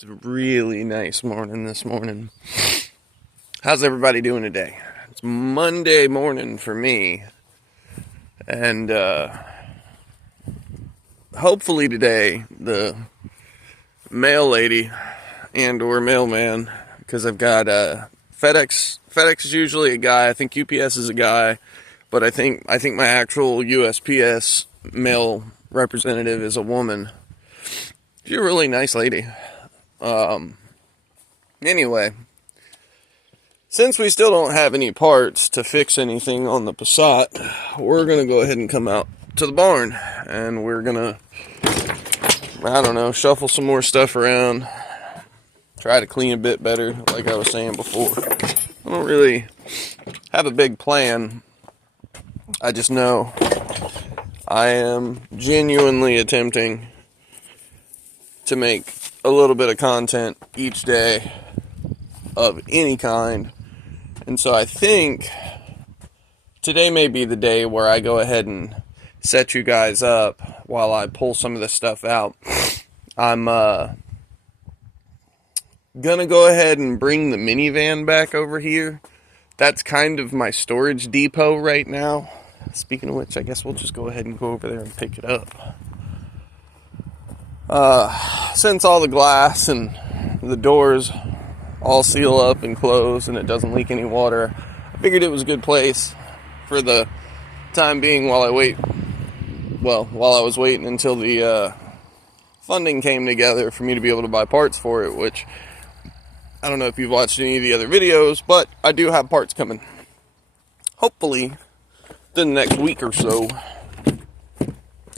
It's a really nice morning this morning. How's everybody doing today? It's Monday morning for me. And hopefully today the mail lady and or mailman, because I've got FedEx is usually a guy, I think UPS is a guy, but I think my actual USPS mail representative is a woman. She's a really nice lady. Anyway, since we still don't have any parts to fix anything on the Passat, we're going to go ahead and come out to the barn, and we're going to, I don't know, shuffle some more stuff around, try to clean a bit better, like I was saying before. I don't really have a big plan. I just know I am genuinely attempting to make a little bit of content each day of any kind. And so I think today may be the day where I go ahead and set you guys up while I pull some of this stuff out. I'm gonna go ahead and bring the minivan back over here. That's kind of my storage depot right now. Speaking of which, I guess we'll just go ahead and go over there and pick it up. Since all the glass and the doors all seal up and close and it doesn't leak any water, I figured it was a good place for the time being while I was waiting until the funding came together for me to be able to buy parts for it, which I don't know if you've watched any of the other videos, but I do have parts coming. Hopefully, the next week or so,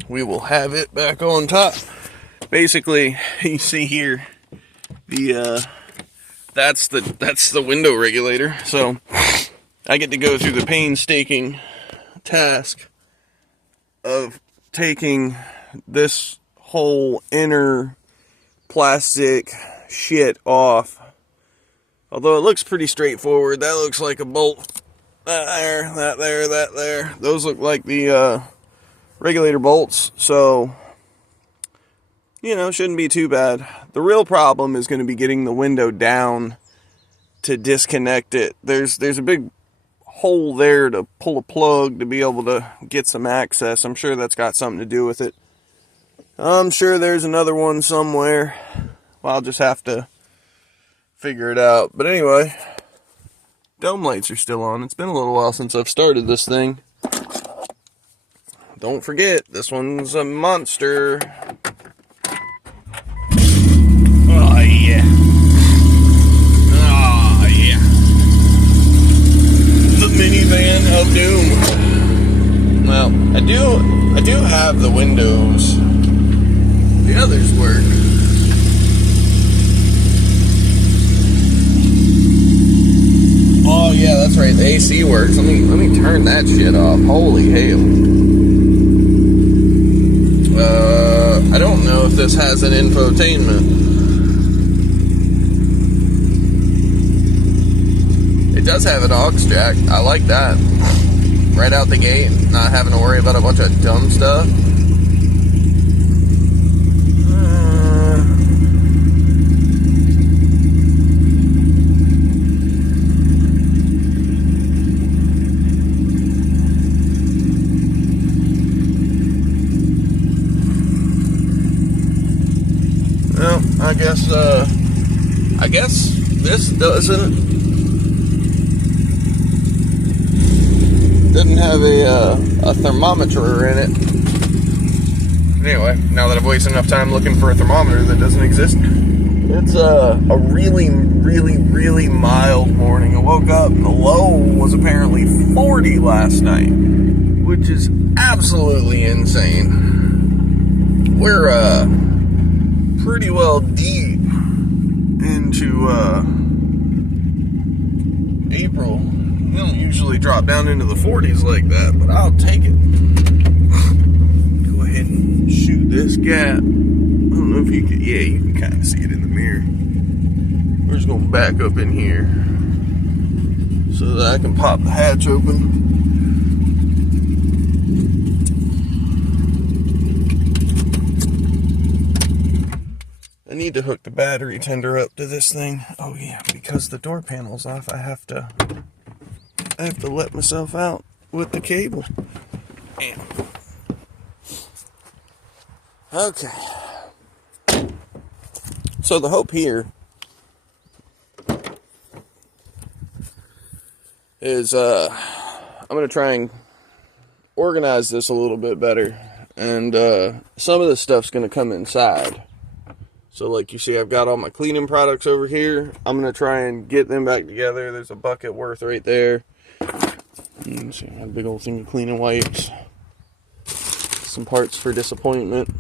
we will have it back on top. Basically, you see here, that's the window regulator. So I get to go through the painstaking task of taking this whole inner plastic shit off. Although it looks pretty straightforward. That looks like a bolt. That there. Those look like the regulator bolts. So, shouldn't be too bad. The real problem is going to be getting the window down to disconnect it. There's a big hole there to pull a plug to be able to get some access. I'm sure that's got something to do with it. I'm sure there's another one somewhere. Well, I'll just have to figure it out. But anyway, dome lights are still on. It's been a little while since I've started this thing. Don't forget, this one's a monster. Oh yeah. Oh yeah. The minivan of doom. Well, I do have the windows. The others work. Oh yeah, that's right. The AC works. Let me turn that shit off. Holy hell. I don't know if this has an infotainment. It does have an aux jack. I like that. Right out the gate, not having to worry about a bunch of dumb stuff. Well, I guess this doesn't have a thermometer in it. Anyway, now that I've wasted enough time looking for a thermometer that doesn't exist, it's a really, really, really mild morning. I woke up and the low was apparently 40 last night, which is absolutely insane. We're pretty well deep into April. We don't usually drop down into the 40s like that, but I'll take it. Go ahead and shoot this gap. I don't know if you can, yeah, you can kind of see it in the mirror. We're just going to back up in here so that I can pop the hatch open. need to hook the battery tender up to this thing. Oh yeah, because the door panel's off, I have to let myself out with the cable. Damn. Okay. So the hope here is I'm going to try and organize this a little bit better. And some of the stuff's going to come inside. So like you see, I've got all my cleaning products over here. I'm going to try and get them back together. There's a bucket worth right there. Let's see, I got a big old thing of cleaning wipes. Some parts for disappointment.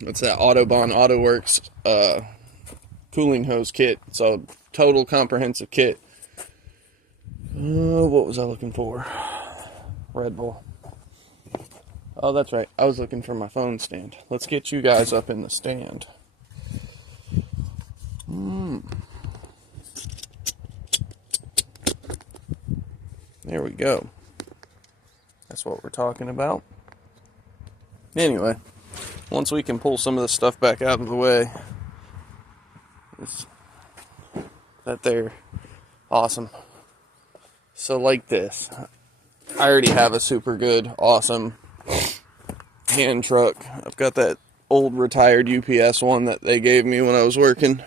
That's that Autobahn AutoWorks cooling hose kit. It's a total comprehensive kit. What was I looking for? Red Bull. Oh, that's right. I was looking for my phone stand. Let's get you guys up in the stand. There we go. That's what we're talking about. Anyway, once we can pull some of this stuff back out of the way, that there, awesome. So like this, I already have a super good, awesome hand truck. I've got that old retired UPS one that they gave me when I was working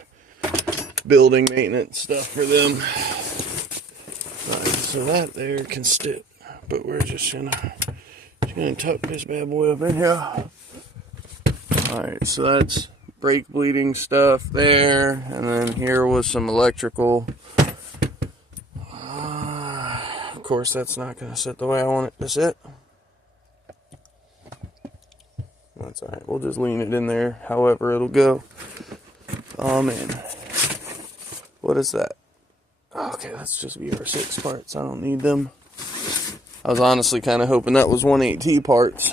building maintenance stuff for them. Right, so that there can sit, but we're just gonna tuck this bad boy up in here. Alright, so that's brake bleeding stuff there, and then here was some electrical. Of course, that's not gonna sit the way I want it to sit. That's alright, we'll just lean it in there however it'll go. Oh man, what is that? Okay, that's just VR6 parts, I don't need them. I was honestly kind of hoping that was 1.8T parts.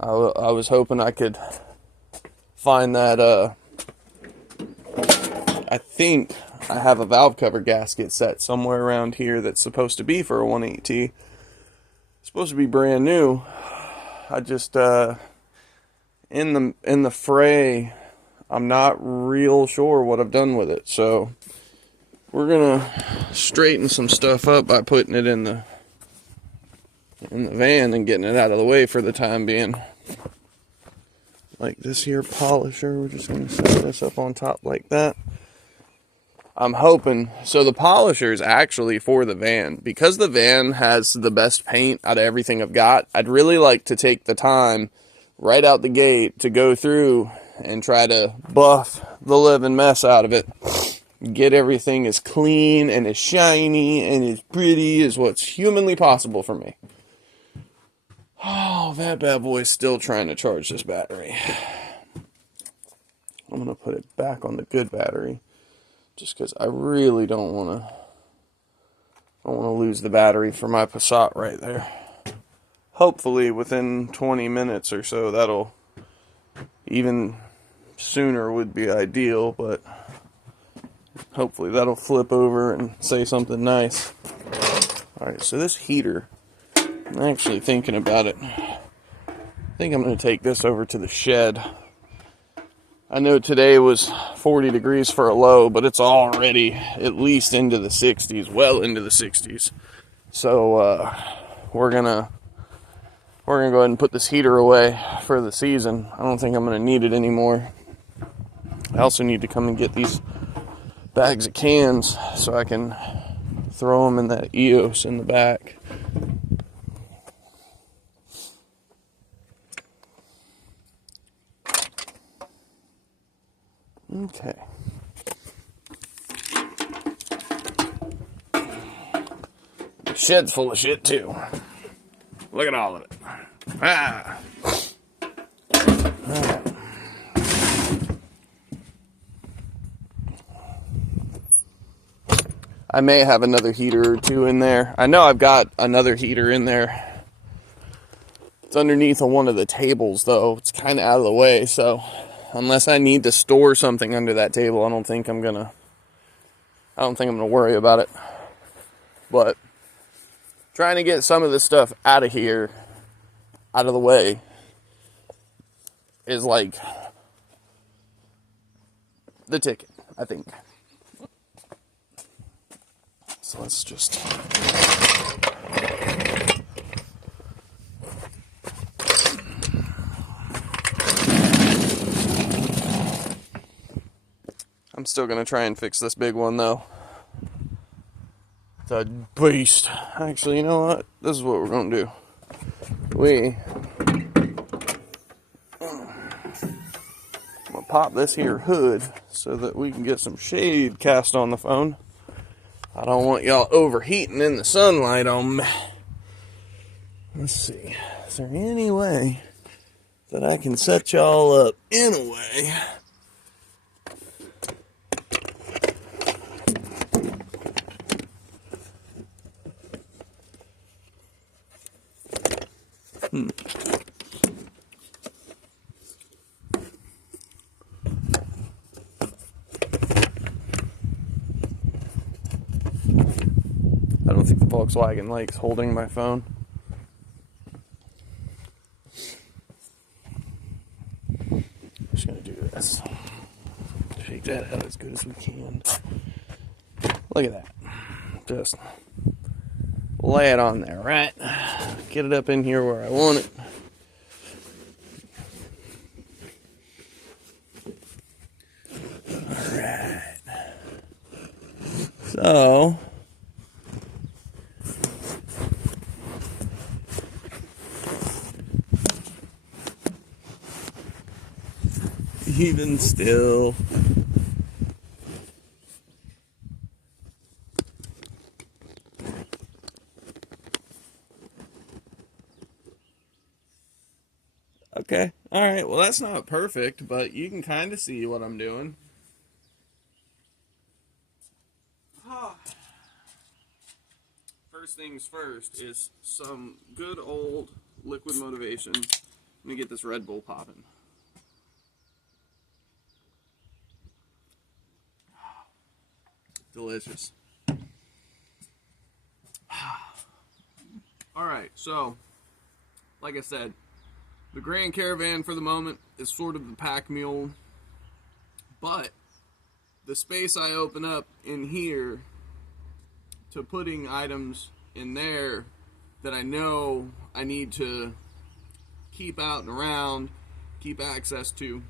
I was hoping I could find that, I think I have a valve cover gasket set somewhere around here that's supposed to be for a 1.8T. It's supposed to be brand new. I just, in the fray, I'm not real sure what I've done with it. So we're gonna straighten some stuff up by putting it in the van and getting it out of the way for the time being. Like this here polisher, we're just gonna set this up on top like that. I'm hoping, so the polisher is actually for the van. Because the van has the best paint out of everything I've got, I'd really like to take the time right out the gate to go through and try to buff the living mess out of it. Get everything as clean and as shiny and as pretty as what's humanly possible for me. Oh, that bad boy's still trying to charge this battery. I'm going to put it back on the good battery. Just because I really don't want to lose the battery for my Passat right there. Hopefully within 20 minutes or so, that'll, even sooner would be ideal, but hopefully that'll flip over and say something nice. Alright, so this heater, I'm actually thinking about it. I think I'm going to take this over to the shed. I know today was 40 degrees for a low, but it's already at least into the 60s, well into the 60s. So we're gonna go ahead and put this heater away for the season. I don't think I'm gonna need it anymore. I also need to come and get these bags of cans so I can throw them in that EOS in the back. Okay. The shed's full of shit too. Look at all of it. Ah. Right. I may have another heater or two in there. I know I've got another heater in there. It's underneath on one of the tables though. It's kind of out of the way, so unless I need to store something under that table, I don't think I'm gonna worry about it. But trying to get some of this stuff out of here, out of the way, is like the ticket, I think. So let's just... I'm still going to try and fix this big one, though. It's a beast. Actually, you know what? This is what we're going to do. I'm going to pop this here hood so that we can get some shade cast on the phone. I don't want y'all overheating in the sunlight on me. Let's see. Is there any way that I can set y'all up in a way I don't think the Volkswagen likes holding my phone. I'm just going to do this. Shake that out as good as we can. Look at that. Just lay it on there, right? Get it up in here where I want it. Alright. So... even still, okay, all right, well, that's not perfect, but you can kind of see what I'm doing. First things first is some good old liquid motivation. Let me get this Red Bull popping. Delicious. Alright, so, like I said, the Grand Caravan for the moment is sort of the pack mule, but the space I open up in here to putting items in there that I know I need to keep out and around, keep access to,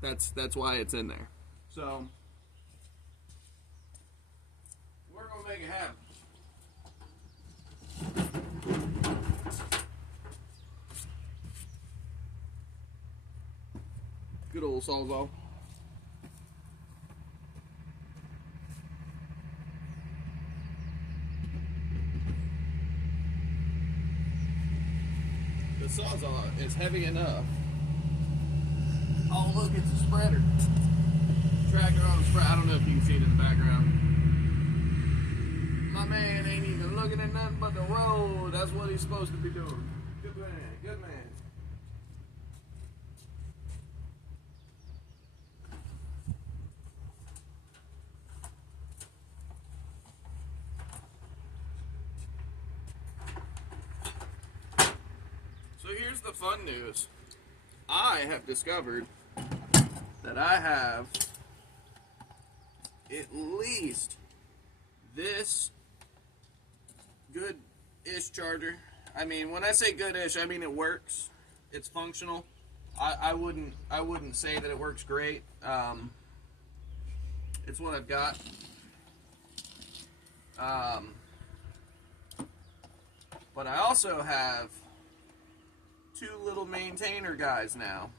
that's why it's in there. So, we're going to make it happen. Good old Sawzall. The Sawzall is heavy enough. Oh, look, it's a spreader. Tractor on a spreader. I don't know if you can see it in the background. My man ain't even looking at nothing but the road. That's what he's supposed to be doing. Good man, good man. So here's the fun news. I have discovered that I have at least this good-ish charger. I mean, when I say good-ish, I mean it works. It's functional. I wouldn't say that it works great. It's what I've got. But I also have two little maintainer guys now.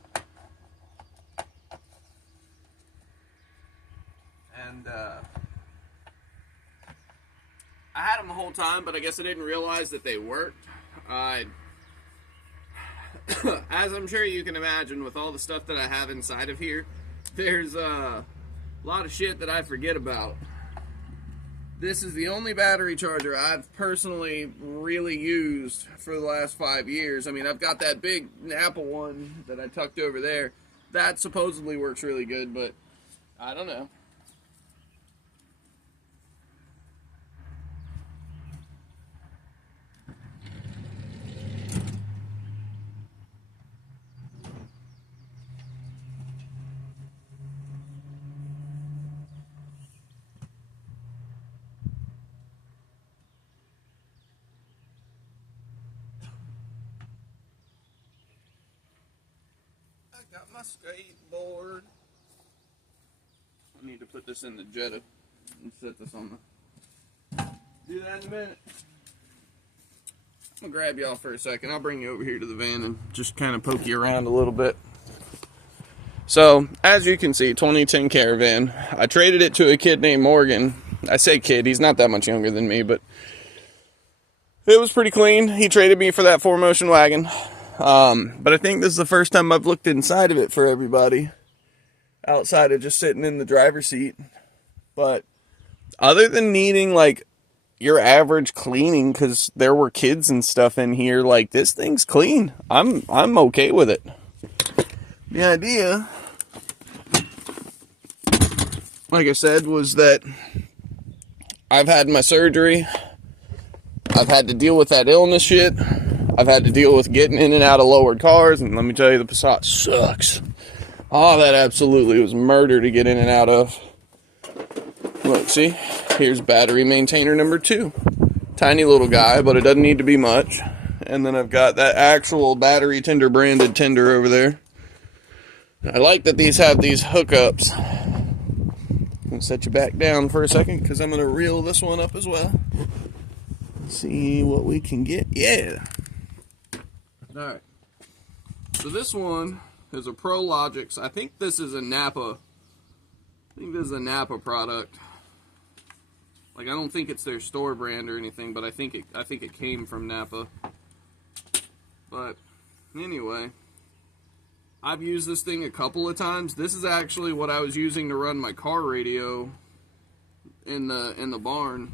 And I had them the whole time, but I guess I didn't realize that they worked. As I'm sure you can imagine, with all the stuff that I have inside of here, there's a lot of shit that I forget about. This is the only battery charger I've personally really used for the last 5 years. I mean, I've got that big Apple one that I tucked over there. That supposedly works really good, but I don't know. Got my skateboard. I need to put this in the Jetta and set this on the... Do that in a minute. I'm gonna grab y'all for a second. I'll bring you over here to the van and just kind of poke you around a little bit. So, as you can see, 2010 Caravan. I traded it to a kid named Morgan. I say kid, he's not that much younger than me, but it was pretty clean. He traded me for that 4Motion wagon. But I think this is the first time I've looked inside of it for everybody, outside of just sitting in the driver's seat. But other than needing like your average cleaning, because there were kids and stuff in here, like, this thing's clean. I'm okay with it. The idea, like I said, was that I've had my surgery. I've had to deal with that illness shit. I've had to deal with getting in and out of lowered cars, and let me tell you, the Passat sucks. Oh, that absolutely was murder to get in and out of. Look, see? Here's battery maintainer number 2. Tiny little guy, but it doesn't need to be much. And then I've got that actual battery tender branded tender over there. I like that these have these hookups. I'm going to set you back down for a second because I'm going to reel this one up as well. See what we can get. Yeah. Alright. So this one is a ProLogix. I think this is a Napa. I think this is a Napa product. Like, I don't think it's their store brand or anything, but I think it came from Napa. But anyway, I've used this thing a couple of times. This is actually what I was using to run my car radio in the barn.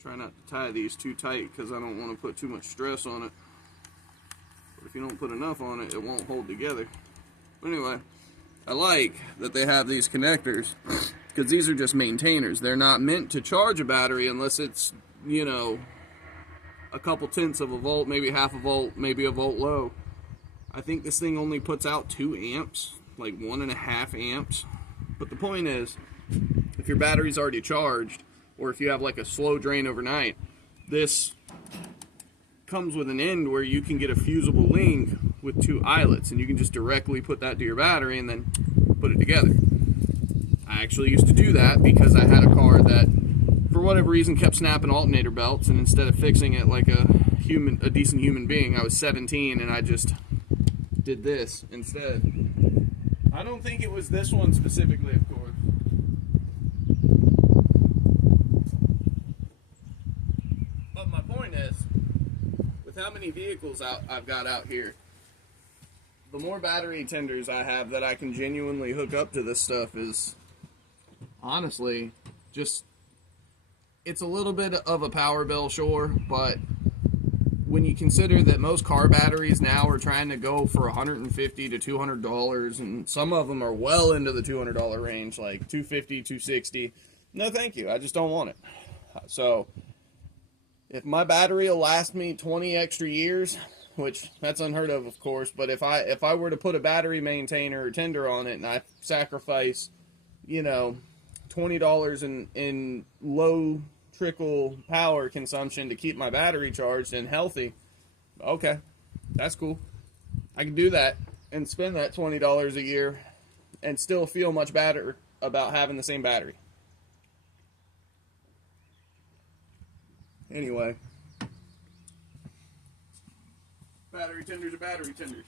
Try not to tie these too tight because I don't want to put too much stress on it. But if you don't put enough on it, it won't hold together. But anyway, I like that they have these connectors because these are just maintainers. They're not meant to charge a battery unless it's, you know, a couple tenths of a volt, maybe half a volt, maybe a volt low. I think this thing only puts out 2 amps, like 1.5 amps. But the point is, if your battery's already charged, or if you have like a slow drain overnight, this comes with an end where you can get a fusible link with 2 eyelets, and you can just directly put that to your battery and then put it together. I actually used to do that because I had a car that, for whatever reason, kept snapping alternator belts, and instead of fixing it like a decent human being, I was 17 and I just did this instead. I don't think it was this one specifically, of course. But my point is, with how many vehicles I've got out here, the more battery tenders I have that I can genuinely hook up to this stuff is, honestly, just, it's a little bit of a power bill, sure, but when you consider that most car batteries now are trying to go for $150 to $200, and some of them are well into the $200 range, like $250, $260, no thank you, I just don't want it. So if my battery will last me 20 extra years, which that's unheard of course, but if I were to put a battery maintainer or tender on it and I sacrifice, you know, $20 in low trickle power consumption to keep my battery charged and healthy, okay, that's cool. I can do that and spend that $20 a year and still feel much better about having the same battery. Anyway, battery tenders are battery tenders.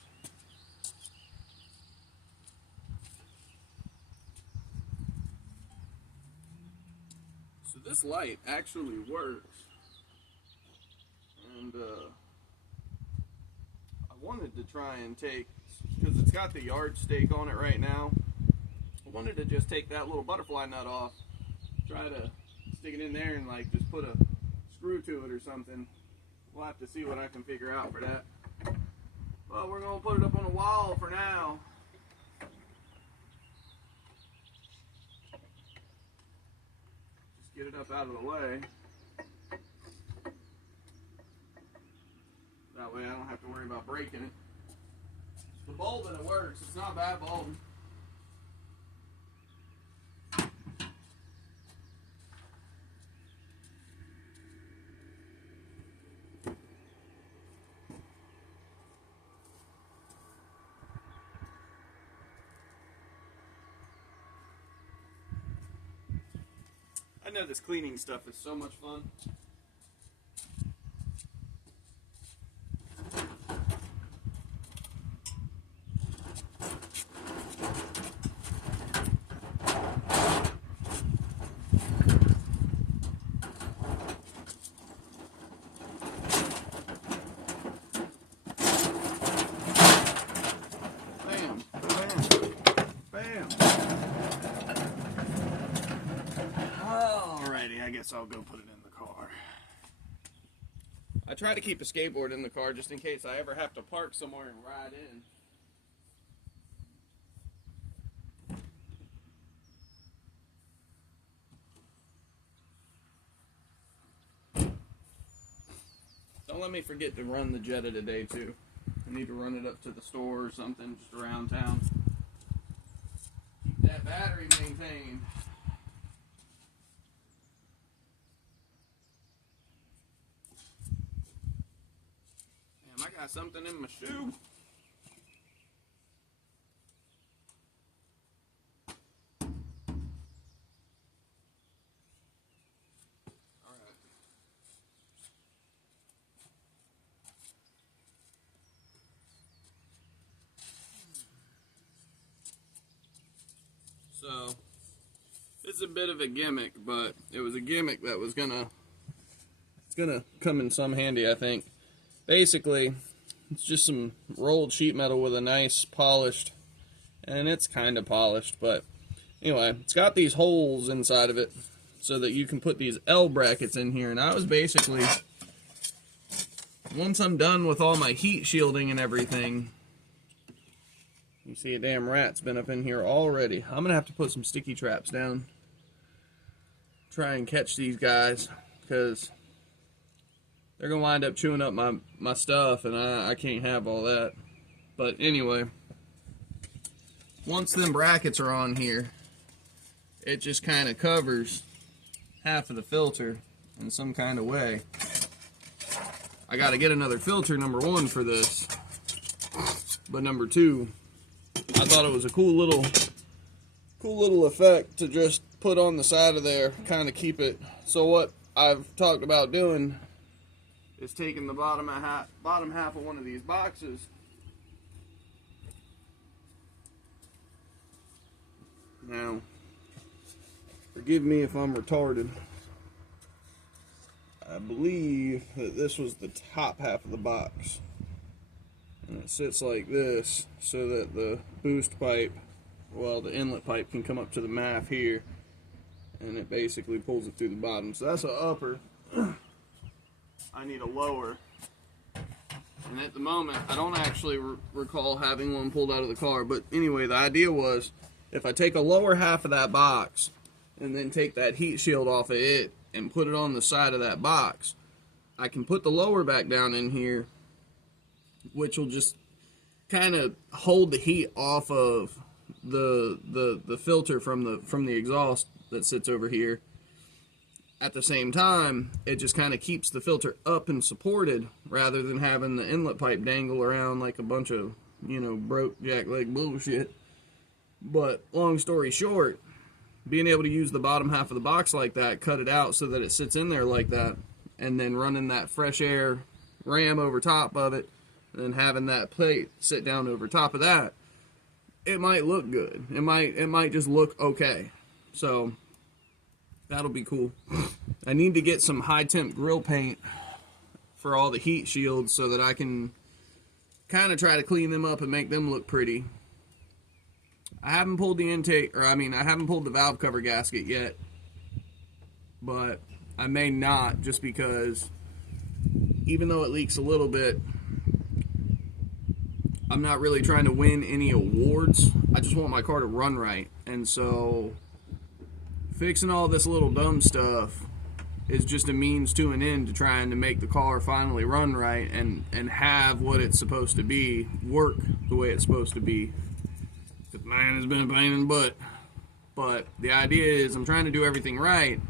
So this light actually works, and I wanted to try and take, because it's got the yardstick on it right now, I wanted to just take that little butterfly nut off, try to stick it in there and like just put a screw to it or something. We'll have to see what I can figure out for that. Well, we're going to put it up on the wall for now. Just get it up out of the way. That way I don't have to worry about breaking it. The bulb in it works. It's not a bad bulb. I know this cleaning stuff is so much fun. Bam, bam, bam. Alrighty, I guess I'll go put it in the car. I try to keep a skateboard in the car just in case I ever have to park somewhere and ride in. Don't let me forget to run the Jetta today too. I need to run it up to the store or something just around town. Keep that battery maintained. Damn, I got something in my shoe. So, it's a bit of a gimmick, but it was a gimmick that was gonna come in some handy, I think. Basically, it's just some rolled sheet metal with a nice polished, and it's kind of polished, but anyway, it's got these holes inside of it so that you can put these L brackets in here, and I was basically, once I'm done with all my heat shielding and everything, you see a damn rat's been up in here already. I'm going to have to put some sticky traps down. Try and catch these guys, because they're going to wind up chewing up my stuff, and I can't have all that. But anyway, once them brackets are on here, it just kind of covers half of the filter in some kind of way. I got to get another filter, number one, for this. But number two, I thought it was a cool little effect to just put on the side of there, kind of keep it. So what I've talked about doing is taking the bottom half of one of these boxes, now forgive me if I'm retarded, I believe that this was the top half of the box. And it sits like this so that the boost pipe, well, the inlet pipe can come up to the MAF here, and it basically pulls it through the bottom. So that's an upper. I need a lower. And at the moment, I don't actually recall having one pulled out of the car. But anyway, the idea was, if I take a lower half of that box and then take that heat shield off of it and put it on the side of that box, I can put the lower back down in here, which will just kind of hold the heat off of the filter from the exhaust that sits over here. At the same time, it just kind of keeps the filter up and supported rather than having the inlet pipe dangle around like a bunch of, you know, broke jack leg bullshit. But long story short, being able to use the bottom half of the box like that, cut it out so that it sits in there like that, and then running that fresh air ram over top of it, and having that plate sit down over top of that, it might look good. It might just look okay. So that'll be cool. I need to get some high temp grill paint for all the heat shields so that I can kind of try to clean them up and make them look pretty. I haven't pulled the intake, I haven't pulled the valve cover gasket yet, but I may not, just because even though it leaks a little bit, I'm not really trying to win any awards. I just want my car to run right. And so fixing all this little dumb stuff is just a means to an end to trying to make the car finally run right and have what it's supposed to be, work the way it's supposed to be. Because mine has been a pain in the butt. But the idea is I'm trying to do everything right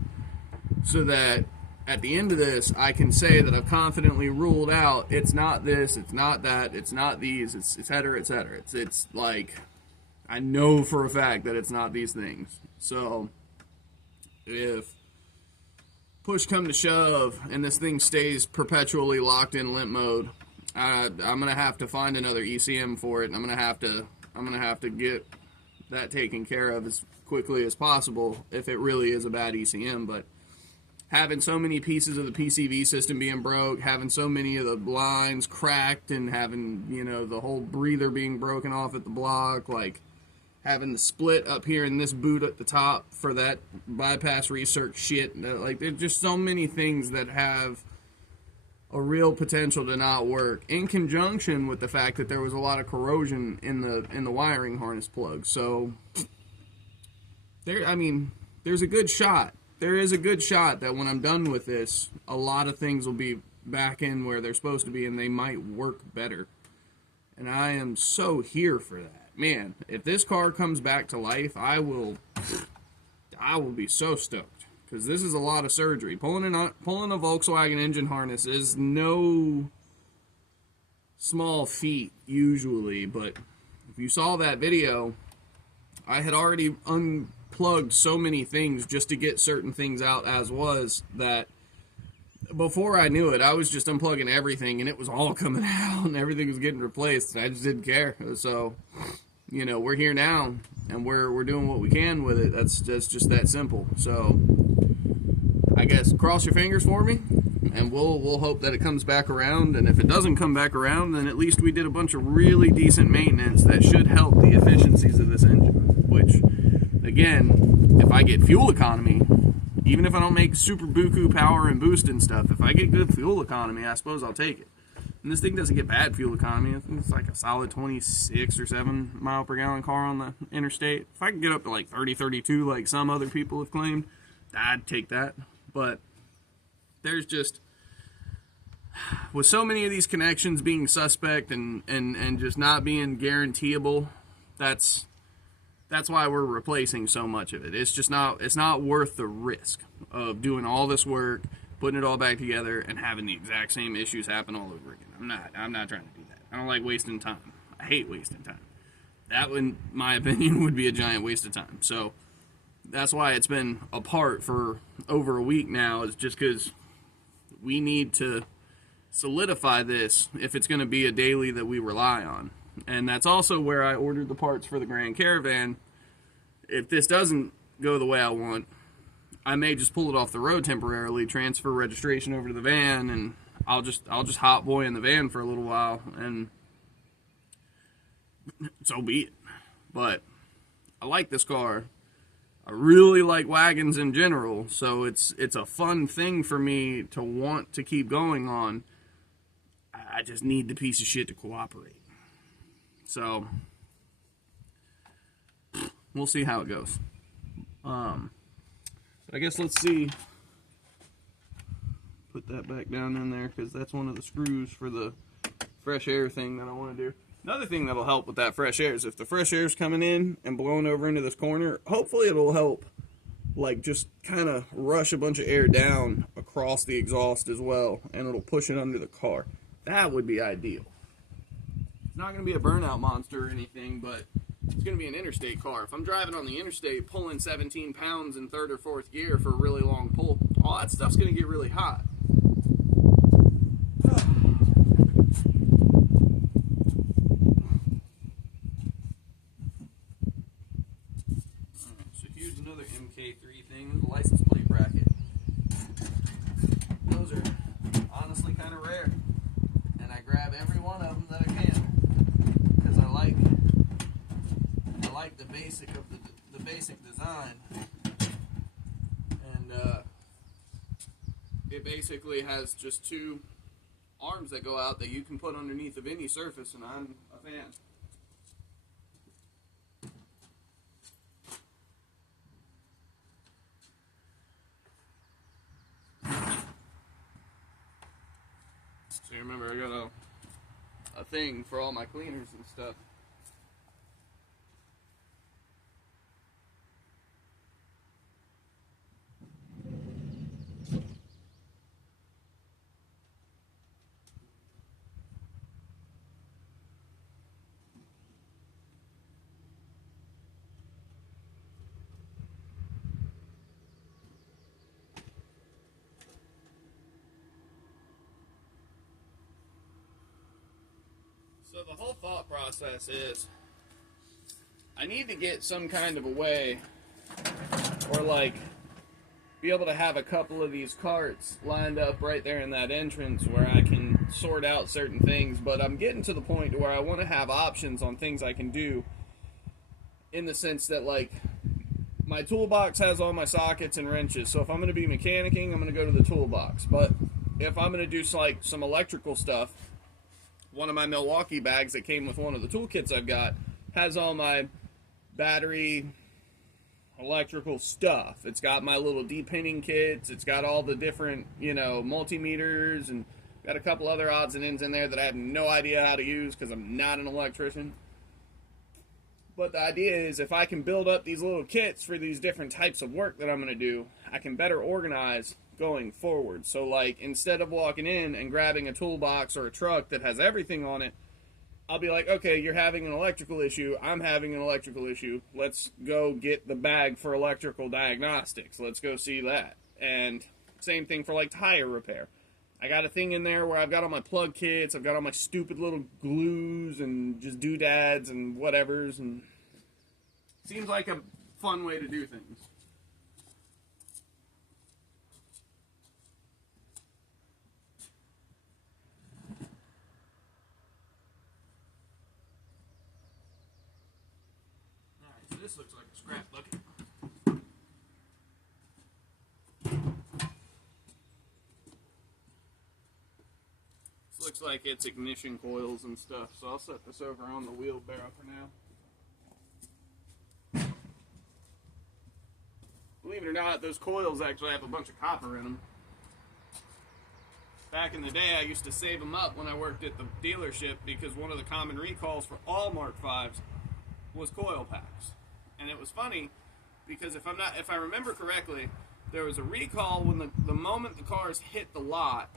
so that at the end of this, I can say that I've confidently ruled out it's not this, it's not that, it's not these, it's et cetera, et cetera. It's like, I know for a fact that it's not these things. So, if push come to shove and this thing stays perpetually locked in limp mode, I'm gonna have to find another ECM for it, and I'm gonna have to get that taken care of as quickly as possible if it really is a bad ECM. But having so many pieces of the PCV system being broke, having so many of the lines cracked, and having, you know, the whole breather being broken off at the block, like having the split up here in this boot at the top for that bypass research shit, like there's just so many things that have a real potential to not work, in conjunction with the fact that there was a lot of corrosion in the wiring harness plug. So there's a good shot. There is a good shot that when I'm done with this, a lot of things will be back in where they're supposed to be, and they might work better. And I am so here for that. Man, if this car comes back to life, I will be so stoked. Because this is a lot of surgery. Pulling a Volkswagen engine harness is no small feat usually, but if you saw that video, I had already unplugged so many things just to get certain things out as was, that before I knew it, I was just unplugging everything and it was all coming out and everything was getting replaced, and I just didn't care. So, you know, we're here now and we're doing what we can with it. That's just that simple. So I guess cross your fingers for me, and we'll hope that it comes back around. And if it doesn't come back around, then at least we did a bunch of really decent maintenance that should help the efficiencies of this engine. Which, again, if I get fuel economy, even if I don't make super buku power and boost and stuff, if I get good fuel economy, I suppose I'll take it. And this thing doesn't get bad fuel economy. It's like a solid 26 or 7 mile per gallon car on the interstate. If I can get up to like 30, 32 like some other people have claimed, I'd take that. But there's just, with so many of these connections being suspect and just not being guaranteeable, that's why we're replacing so much of it. It's not worth the risk of doing all this work, putting it all back together, and having the exact same issues happen all over again. I'm not trying to do that. I don't like wasting time. I hate wasting time. That, in my opinion, would be a giant waste of time. So that's why it's been apart for over a week now, is just because we need to solidify this if it's going to be a daily that we rely on. And that's also where I ordered the parts for the Grand Caravan. If this doesn't go the way I want, I may just pull it off the road temporarily, transfer registration over to the van, and I'll just hot boy in the van for a little while, and so be it. But I like this car. I really like wagons in general, so it's a fun thing for me to want to keep going on. I just need the piece of shit to cooperate. So we'll see how it goes. I guess let's see. Put that back down in there, because that's one of the screws for the fresh air thing that I want to do. Another thing that'll help with that fresh air is if the fresh air is coming in and blowing over into this corner, hopefully it'll help, like, just kind of rush a bunch of air down across the exhaust as well, and it'll push it under the car. That would be ideal. It's not going to be a burnout monster or anything, but it's going to be an interstate car. If I'm driving on the interstate pulling 17 pounds in third or fourth gear for a really long pull, all that stuff's going to get really hot. So here's another MK3 thing, the license plate bracket. Those are honestly kind of rare, and I grab every one of them that I can, because I like the basic of the basic design, and it basically has just 2 arms that go out that you can put underneath of any surface, and I'm a fan. So remember, I got a thing for all my cleaners and stuff. process is I need to get some kind of a way, or like be able to have a couple of these carts lined up right there in that entrance where I can sort out certain things. But I'm getting to the point where I want to have options on things I can do, in the sense that, like, my toolbox has all my sockets and wrenches, so if I'm going to be mechanicking, I'm going to go to the toolbox. But if I'm going to do like some electrical stuff, one of my Milwaukee bags that came with one of the toolkits I've got has all my battery electrical stuff. It's got my little depinning kits, it's got all the different, multimeters, and got a couple other odds and ends in there that I have no idea how to use because I'm not an electrician. But the idea is, if I can build up these little kits for these different types of work that I'm going to do, I can better organize going forward. So, like, instead of walking in and grabbing a toolbox or a truck that has everything on it, I'll be like, okay, you're having an electrical issue, I'm having an electrical issue, let's go get the bag for electrical diagnostics, let's go see that. And same thing for, like, tire repair. I got a thing in there where I've got all my plug kits, I've got all my stupid little glues and just doodads and whatevers, and seems like a fun way to do things. Alright, so this looks like a scrap bucket. Looks like it's ignition coils and stuff, so I'll set this over on the wheelbarrow for now. Believe it or not, those coils actually have a bunch of copper in them. Back in the day, I used to save them up when I worked at the dealership, because one of the common recalls for all Mark V's was coil packs. And it was funny because if I remember correctly, there was a recall when the moment the cars hit the lot.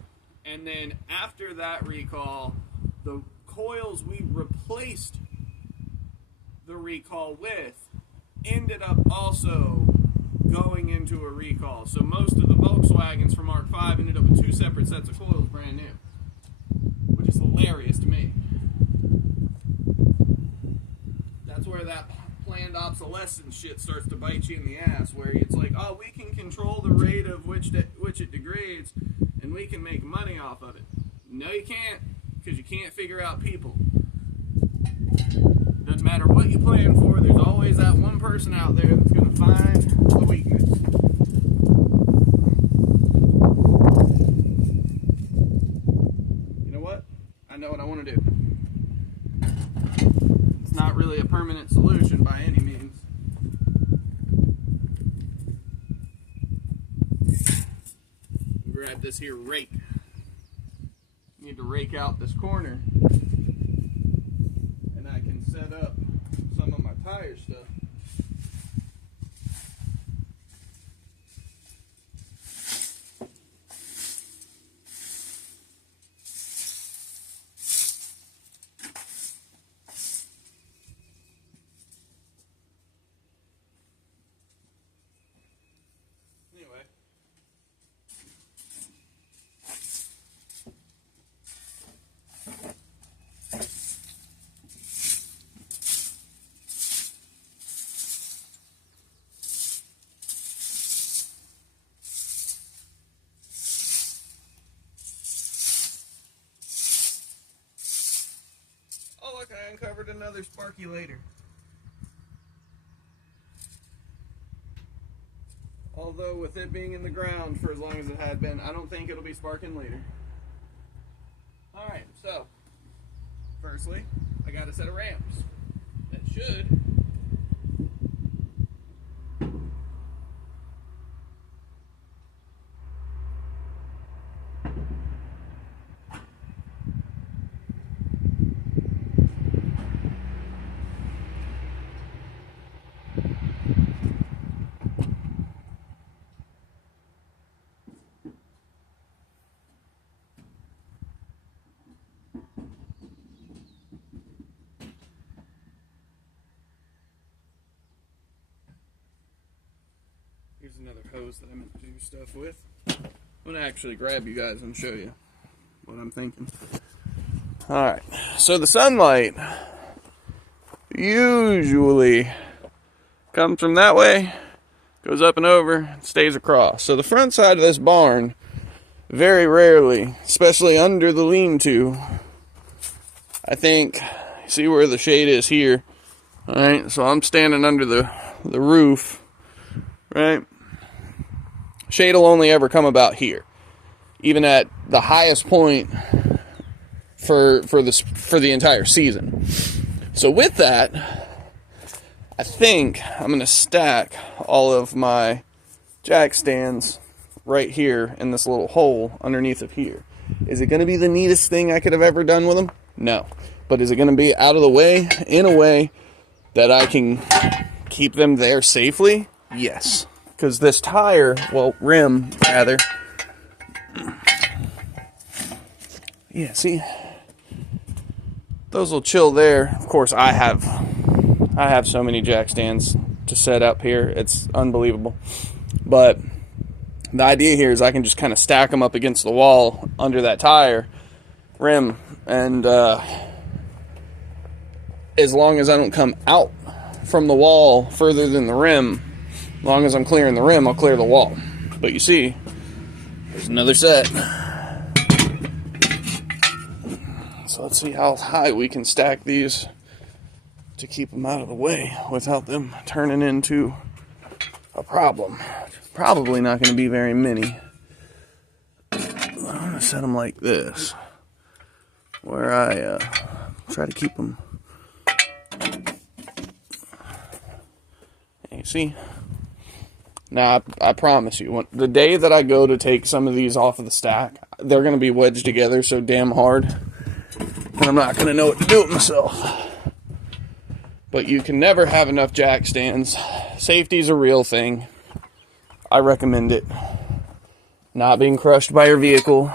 And then after that recall, the coils we replaced the recall with ended up also going into a recall. So most of the Volkswagens from Mark V ended up with 2 separate sets of coils, brand new, which is hilarious to me. That's where that planned obsolescence shit starts to bite you in the ass, where it's like, oh, we can control the rate of which it degrades, and we can make money off of it. No, you can't, because you can't figure out people. Doesn't matter what you plan for, there's always that one person out there that's going to find the weakness. You know what? I know what I want to do. It's not really a permanent solution by any means. Grab this here rake. Need to rake out this corner, and I can set up some of my tire stuff. Anyway. Oh, look, I uncovered another sparky later. Although, with it being in the ground for as long as it had been, I don't think it'll be sparking later. Alright, so, firstly, I got a set of ramps that should Here's another hose that I meant to do stuff with. I'm going to actually grab you guys and show you what I'm thinking. Alright, so the sunlight usually comes from that way, goes up and over, stays across. So the front side of this barn, very rarely, especially under the lean-to, I think, see where the shade is here, all right? So I'm standing under the roof, right? Shade will only ever come about here, even at the highest point for the entire season. So with that, I think I'm going to stack all of my jack stands right here in this little hole underneath of here. Is it going to be the neatest thing I could have ever done with them? No. But is it going to be out of the way, in a way that I can keep them there safely? Yes. Because this tire, well, rim, rather. Yeah, see? Those will chill there. Of course, I have so many jack stands to set up here. It's unbelievable. But the idea here is I can just kind of stack them up against the wall under that tire rim. And as long as I don't come out from the wall further than the rim, as long as I'm clearing the rim, I'll clear the wall. But you see, there's another set. So let's see how high we can stack these to keep them out of the way without them turning into a problem. Probably not going to be very many. I'm going to set them like this, where I try to keep them. You see? Now, I promise you, the day that I go to take some of these off of the stack, they're going to be wedged together so damn hard, and I'm not going to know what to do with myself. But you can never have enough jack stands. Safety's a real thing. I recommend it. Not being crushed by your vehicle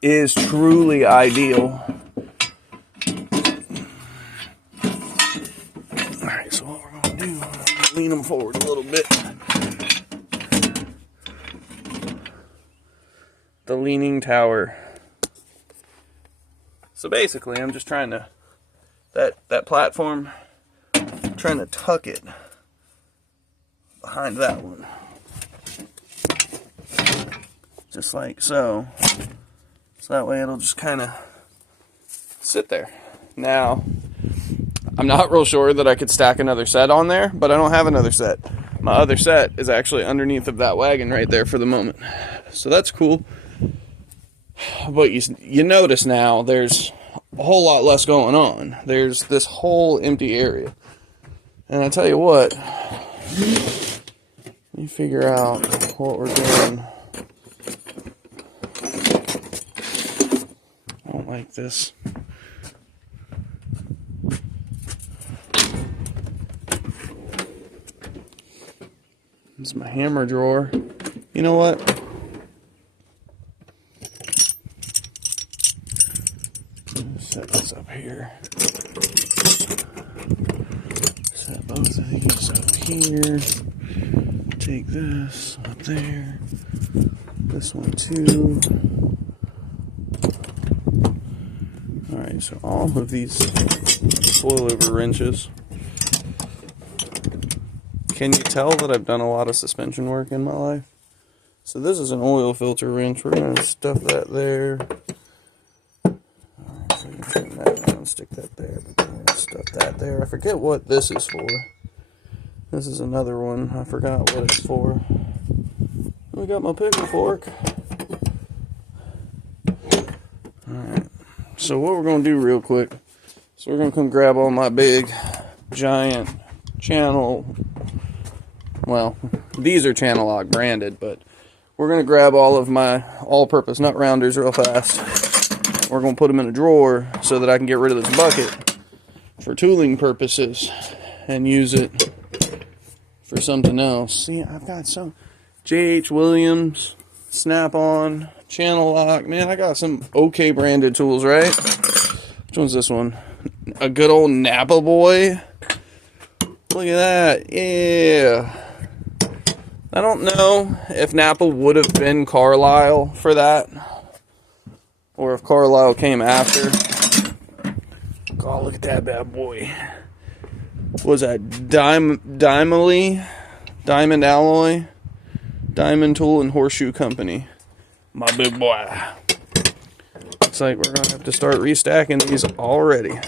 is truly ideal. Alright, so what we're going to do, lean them forward a little bit. The leaning tower. So basically, I'm just trying to, that platform, I'm trying to tuck it behind that one. Just like so. So that way it'll just kind of sit there. Now, I'm not real sure that I could stack another set on there, but I don't have another set. My other set is actually underneath of that wagon right there for the moment. So that's cool. But you notice now there's a whole lot less going on. There's this whole empty area. And I tell you what, let me figure out what we're doing. I don't like this. This is my hammer drawer. You know what? Set this up here. Set both of these up here. Take this up there. This one too. Alright, so all of these coilover wrenches. Can you tell that I've done a lot of suspension work in my life? So this is an oil filter wrench. We're going to stuff that there. Alright, so you can turn that around, stick that there. Stuff that there. I forget what this is for. This is another one. I forgot what it's for. We got my pickle fork. Alright. So what we're going to do real quick. So we're going to come grab all my big, giant channel. Well, these are Channel Lock branded, but we're going to grab all of my all-purpose nut rounders real fast. We're going to put them in a drawer so that I can get rid of this bucket for tooling purposes and use it for something else. See, I've got some J.H. Williams, Snap-on, Channel Lock. Man, I got some okay branded tools, right? Which one's this one? A good old Napa boy. Look at that. Yeah. I don't know if Napa would have been Carlisle for that, or if Carlisle came after. God, look at that bad boy. was that Diamond Alloy, Diamond Tool and Horseshoe Company. My big boy. Looks like we're gonna have to start restacking these already.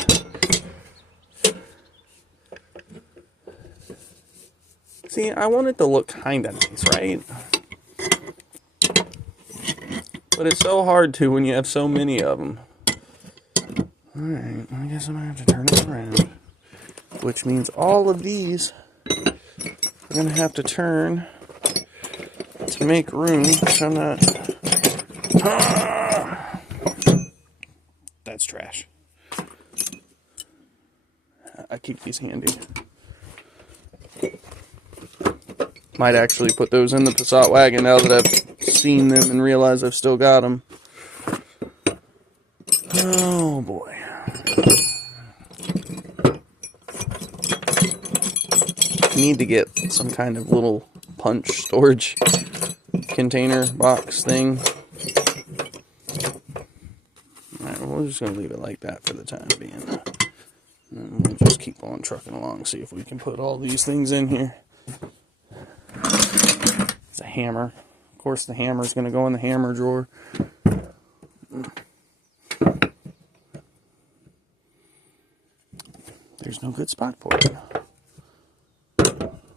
See, I want it to look kinda nice, right? But it's so hard to when you have so many of them. Alright, I guess I'm gonna have to turn it around. Which means all of these are gonna have to turn to make room, which I'm not. That's trash. I keep these handy. Might actually put those in the Passat wagon now that I've seen them and realize I've still got them. Oh boy. Need to get some kind of little punch storage container box thing. Alright, we're just going to leave it like that for the time being. And we'll just keep on trucking along, see if we can put all these things in here. It's a hammer. Of course, the hammer is going to go in the hammer drawer. There's no good spot for it.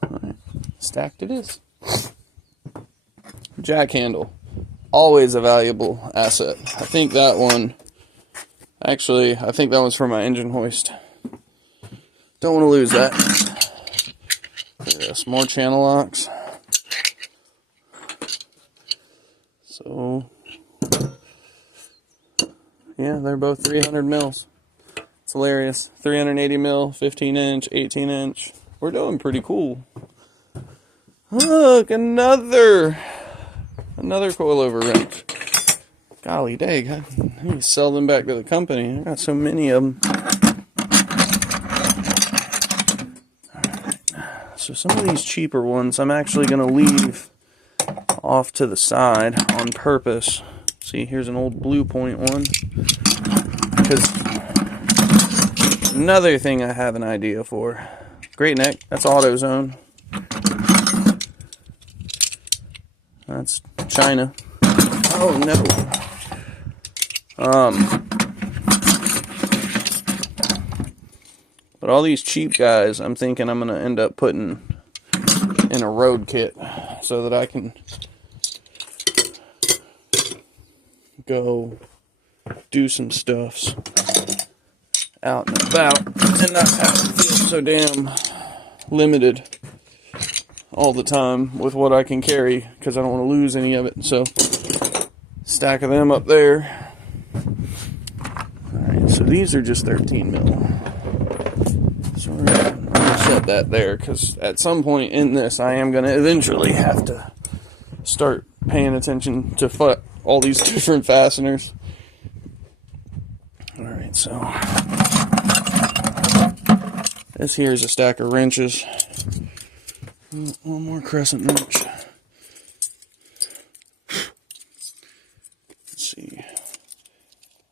Alright, stacked it is. Jack handle. Always a valuable asset. I think that one, actually, I think that one's for my engine hoist. Don't want to lose that. There's more channel locks. So, yeah, they're both 300 mils. It's hilarious. 380 mil, 15 inch, 18 inch. We're doing pretty cool. Look, another coilover wrench. Golly dang, I need to sell them back to the company. I got so many of them. Alright, so some of these cheaper ones I'm actually going to leave off to the side on purpose. See, here's an old Blue Point one. Because another thing I have an idea for. Great neck, that's AutoZone. That's China. Oh no. But all these cheap guys, I'm thinking I'm gonna end up putting in a road kit so that I can go do some stuffs out and about and not have to feel so damn limited all the time with what I can carry because I don't want to lose any of it. So, stack of them up there. Alright, so these are just 13 mil. So I'm gonna set that there because at some point in this I am going to eventually have to start paying attention to all these different fasteners. Alright, so this here is a stack of wrenches. One more crescent wrench. Let's see.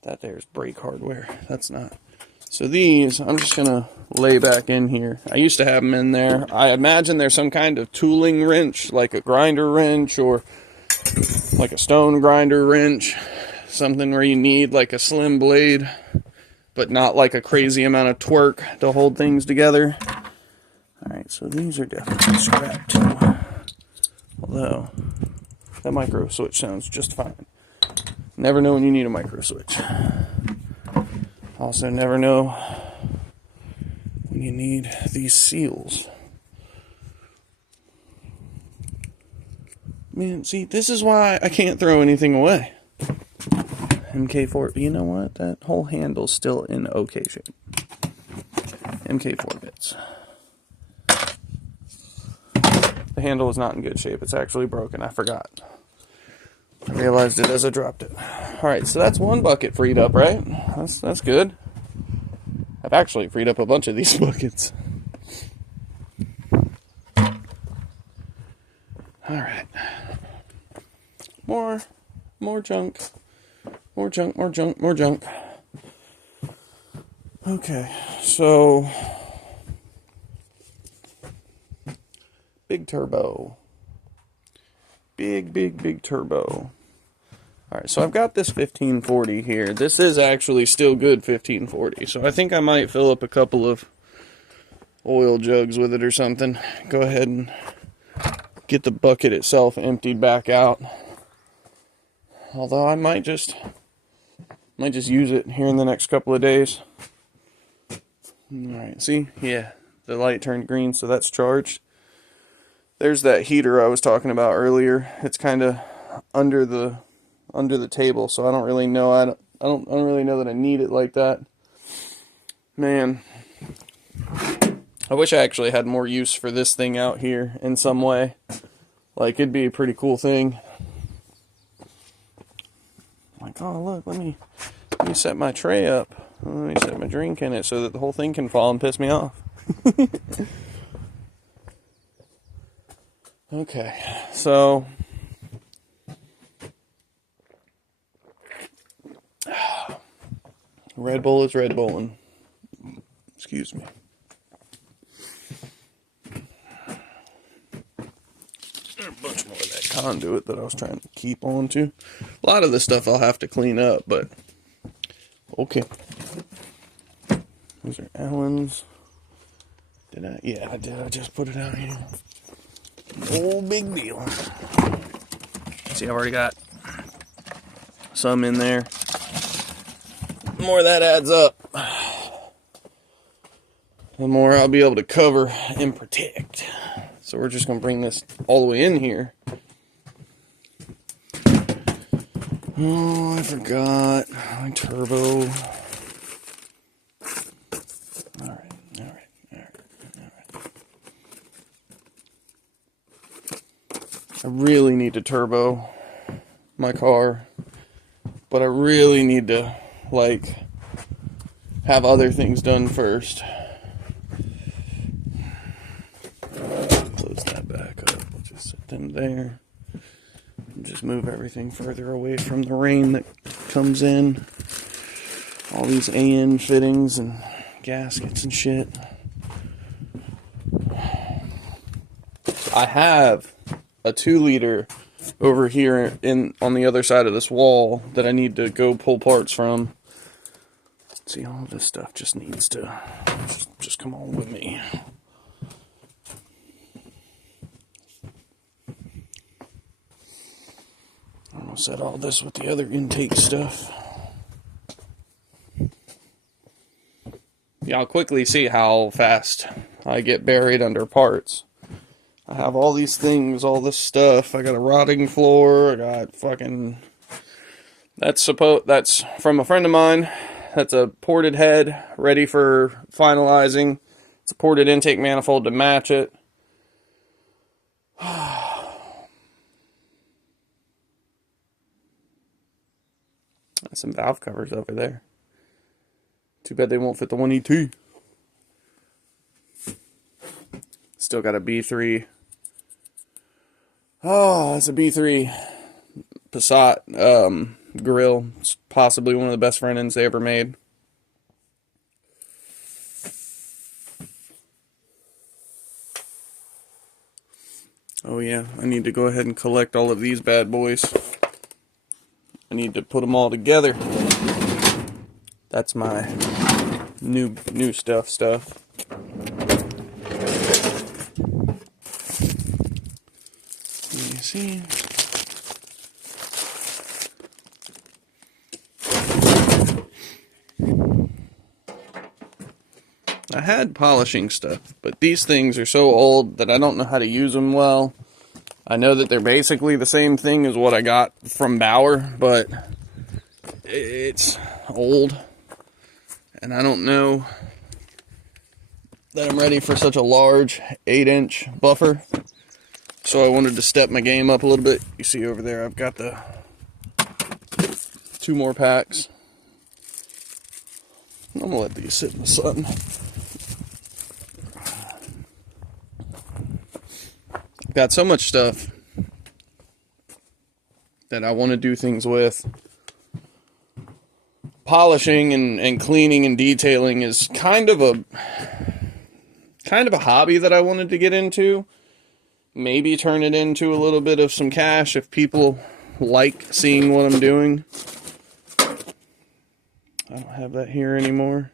That there's brake hardware. That's not. So these, I'm just going to lay back in here. I used to have them in there. I imagine there's some kind of tooling wrench, like a grinder wrench or like a stone grinder wrench. Something where you need like a slim blade, but not like a crazy amount of torque to hold things together. Alright, so these are definitely scrapped too. Although, that micro switch sounds just fine. Never know when you need a micro switch. Also never know when you need these seals. Man, see, this is why I can't throw anything away. MK4, you know what? That whole handle's still in okay shape. MK4 bits. The handle is not in good shape. It's actually broken. I forgot. I realized it as I dropped it. Alright, so that's one bucket freed up, right? That's good. I've actually freed up a bunch of these buckets. Alright. More junk. More junk. Okay, so Big turbo. Big turbo. Alright, so I've got this 1540 here. This is actually still good 1540. So I think I might fill up a couple of oil jugs with it or something. Go ahead and get the bucket itself emptied back out. Although I might just use it here in the next couple of days. Alright, see? Yeah, the light turned green, so that's charged. There's that heater I was talking about earlier. It's kind of under the table, so I don't really know. I don't really know that I need it like that. Man, I wish I actually had more use for this thing out here in some way. Like, it'd be a pretty cool thing. Like, oh look, let me set my tray up. Let me set my drink in it so that the whole thing can fall and piss me off. Okay, so Red Bull is Red Bullin'. Excuse me. There's a bunch more of that conduit that I was trying to keep on to. A lot of this stuff I'll have to clean up, but okay. These are Allen's. Did I? Yeah, I did. I just put it out here. Oh, big deal. See, I've already got some in there. The more that adds up, the more I'll be able to cover and protect. So we're just going to bring this all the way in here. Oh, I forgot my turbo. Alright. I really need to turbo my car, but I really need to, like, have other things done first. Close that back up. We'll just set them there. And just move everything further away from the rain that comes in. All these AN fittings and gaskets and shit. I have a 2-liter over here on the other side of this wall that I need to go pull parts from. See, all of this stuff just needs to just come on with me. I'm gonna set all this with the other intake stuff. Yeah, I'll quickly see how fast I get buried under parts. I have all these things, all this stuff. I got a rotting floor. I got fucking... That's from a friend of mine. That's a ported head, ready for finalizing. It's a ported intake manifold to match it. Some valve covers over there. Too bad they won't fit the 1ET. Still got a B3. Oh, that's a B3 Passat grill. It's possibly one of the best front ends they ever made. Oh yeah, I need to go ahead and collect all of these bad boys. I need to put them all together. That's my new stuff. You see? I had polishing stuff, but these things are so old that I don't know how to use them well. I know that they're basically the same thing as what I got from Bauer, but it's old, and I don't know that I'm ready for such a large 8-inch buffer. So I wanted to step my game up a little bit. You see over there, I've got the 2 more packs. I'm gonna let these sit in the sun. Got so much stuff that I want to do things with. Polishing and cleaning and detailing is kind of a hobby that I wanted to get into, maybe turn it into a little bit of some cash if people like seeing what I'm doing. I don't have that here anymore.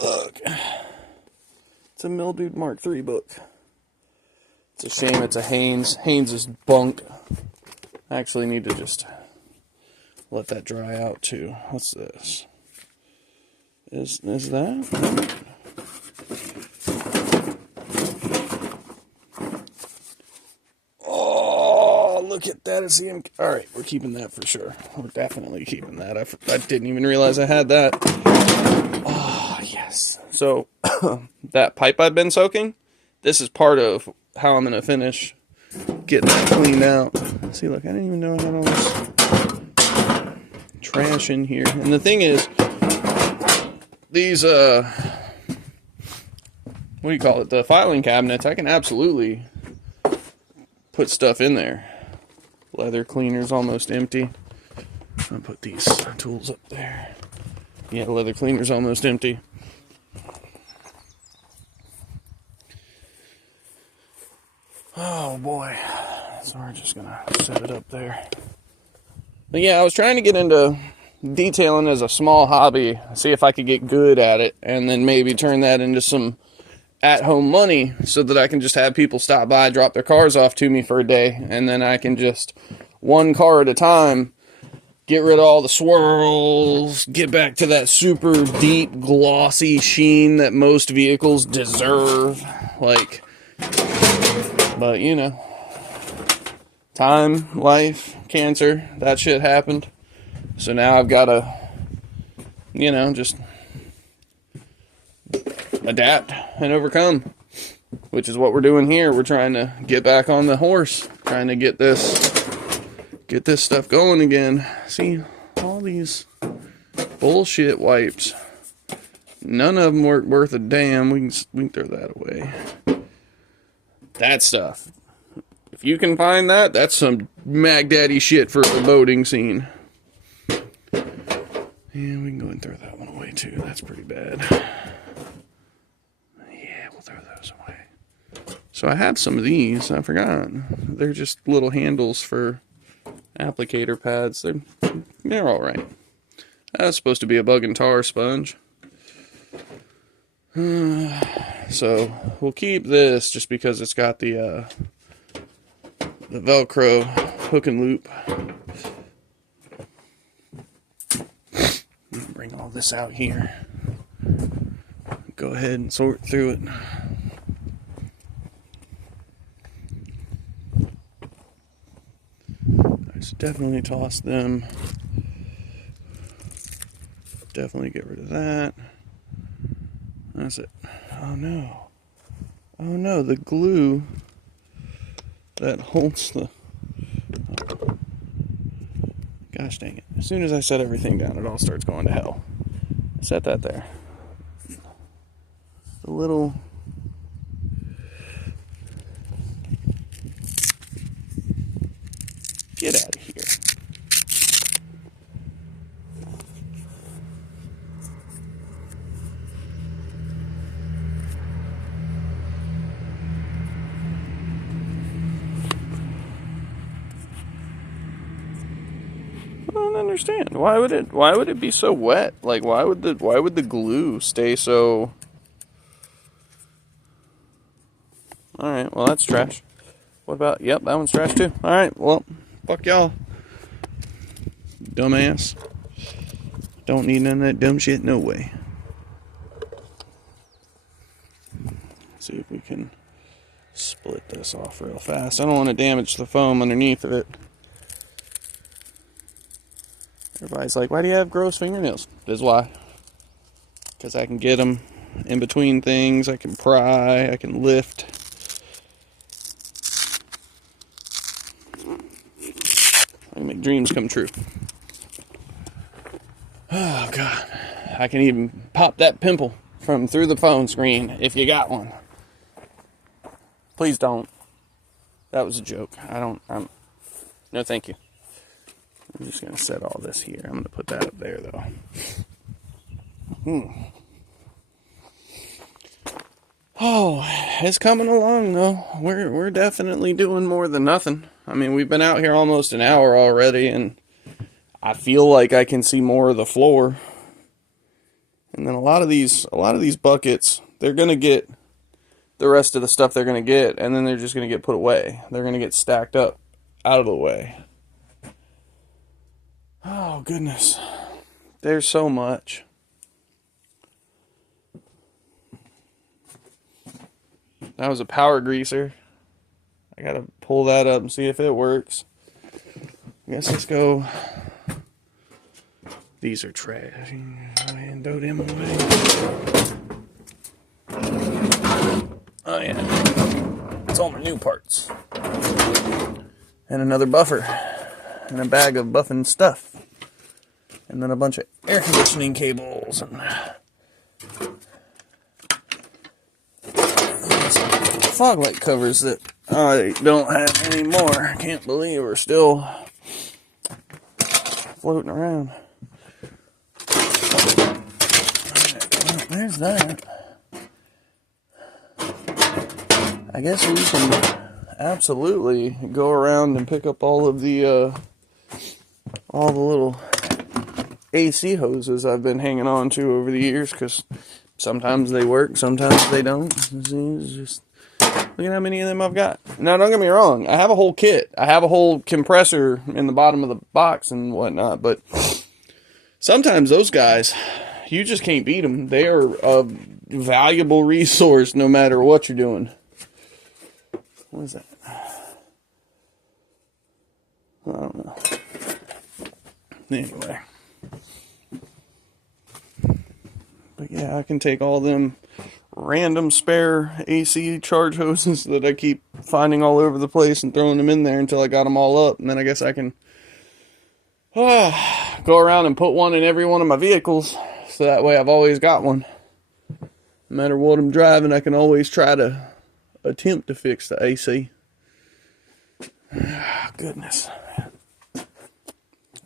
Look. It's a Mildewed Mark III book. It's a shame it's a Haynes. Haynes is bunk. I actually need to just let that dry out too. What's this? Is that? Oh, look at that. It's the Alright, we're keeping that for sure. We're definitely keeping that. I didn't even realize I had that. Oh, yes. So, that pipe I've been soaking, this is part of how I'm going to finish getting that cleaned out. See, look, I didn't even know I had all this trash in here. And the thing is, these, what do you call it? The filing cabinets, I can absolutely put stuff in there. Leather cleaner's almost empty. I'll put these tools up there. Yeah, leather cleaner's almost empty. Oh boy. So we're just gonna set it up there. But yeah, I was trying to get into detailing as a small hobby, see if I could get good at it, and then maybe turn that into some at-home money so that I can just have people stop by, drop their cars off to me for a day, and then I can just, one car at a time, get rid of all the swirls, get back to that super deep, glossy sheen that most vehicles deserve. Like, but you know, time, life, cancer, that shit happened. So now I've got to, you know, just adapt and overcome, which is what we're doing here. We're trying to get back on the horse, trying to get this stuff going again. See, all these bullshit wipes, none of them work worth a damn. We can throw that away. That stuff, if you can find that, that's some Mac Daddy shit for the boating scene. And we can go and throw that one away too. That's pretty bad. Yeah, we'll throw those away. So I have some of these. I forgot. They're just little handles for applicator pads. They're all right. That's supposed to be a bug and tar sponge. So we'll keep this just because it's got the Velcro hook and loop. Bring all this out here. Go ahead and sort through it. I should definitely toss them. Definitely get rid of that. That's it. Oh no. Oh no, the glue that holds the... Oh. Gosh dang it. As soon as I set everything down, it all starts going to hell. Set that there. The little... Get out of here. I don't understand. Why would it be so wet? Like why would the glue stay so... Alright, well that's trash. What about, yep, that one's trash too. Alright, well, fuck y'all. Dumbass. Don't need none of that dumb shit, no way. Let's see if we can split this off real fast. I don't want to damage the foam underneath of it. Everybody's like, why do you have gross fingernails? This is why. Because I can get them in between things. I can pry. I can lift. I can make dreams come true. Oh, God. I can even pop that pimple from through the phone screen if you got one. Please don't. That was a joke. No, thank you. I'm just going to set all this here. I'm going to put that up there, though. Oh, it's coming along though. We're definitely doing more than nothing. I mean, we've been out here almost an hour already, and I feel like I can see more of the floor. And then a lot of these buckets, they're gonna get the rest of the stuff they're gonna get, and then they're just gonna get put away. They're gonna get stacked up out of the way. Oh goodness, there's so much. That was a power greaser. I gotta pull that up and see if it works. I guess let's go. These are trash. And throw them away. Oh yeah. It's all my new parts. And another buffer. And a bag of buffing stuff. And then a bunch of air conditioning cables. And fog light covers that I don't have anymore. Can't believe we're still floating around. There's that. I guess we can absolutely go around and pick up all the little AC hoses I've been hanging on to over the years, because sometimes they work, sometimes they don't. Just look at how many of them I've got. Now, don't get me wrong, I have a whole kit. I have a whole compressor in the bottom of the box and whatnot, but sometimes those guys, you just can't beat them. They are a valuable resource no matter what you're doing. What is that? I don't know. Anyway. But yeah, I can take all them random spare AC charge hoses that I keep finding all over the place and throwing them in there until I got them all up. And then I guess I can go around and put one in every one of my vehicles. So that way I've always got one. No matter what I'm driving, I can always try to attempt to fix the AC. Goodness.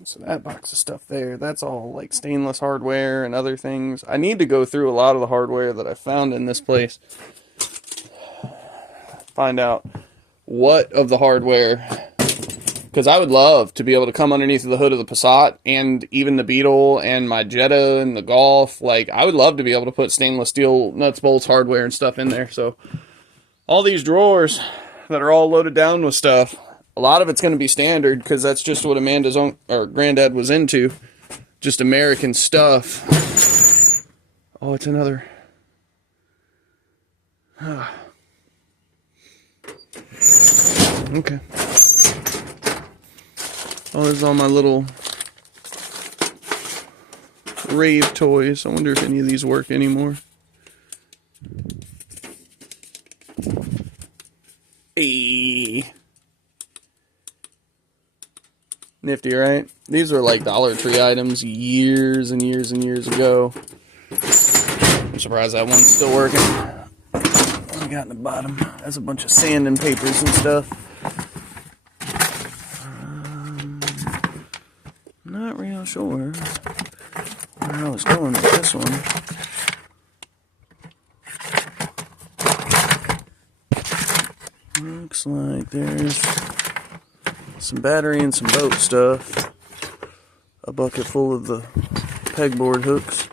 So that box of stuff there, that's all like stainless hardware and other things. I need to go through a lot of the hardware that I found in this place. Find out what of the hardware, because I would love to be able to come underneath the hood of the Passat and even the Beetle and my Jetta and the Golf. Like, I would love to be able to put stainless steel nuts, bolts, hardware and stuff in there. So all these drawers that are all loaded down with stuff, a lot of it's going to be standard, because that's just what Amanda's own, or granddad was into. Just American stuff. Oh, it's another. Okay. Oh, there's all my little rave toys. I wonder if any of these work anymore. Hey. Nifty, right? These were like Dollar Tree items years and years and years ago. I'm surprised that one's still working. What we got in the bottom? That's a bunch of sand and papers and stuff. Not real sure where I was going with this one. Looks like there's some battery and some boat stuff. A bucket full of the pegboard hooks.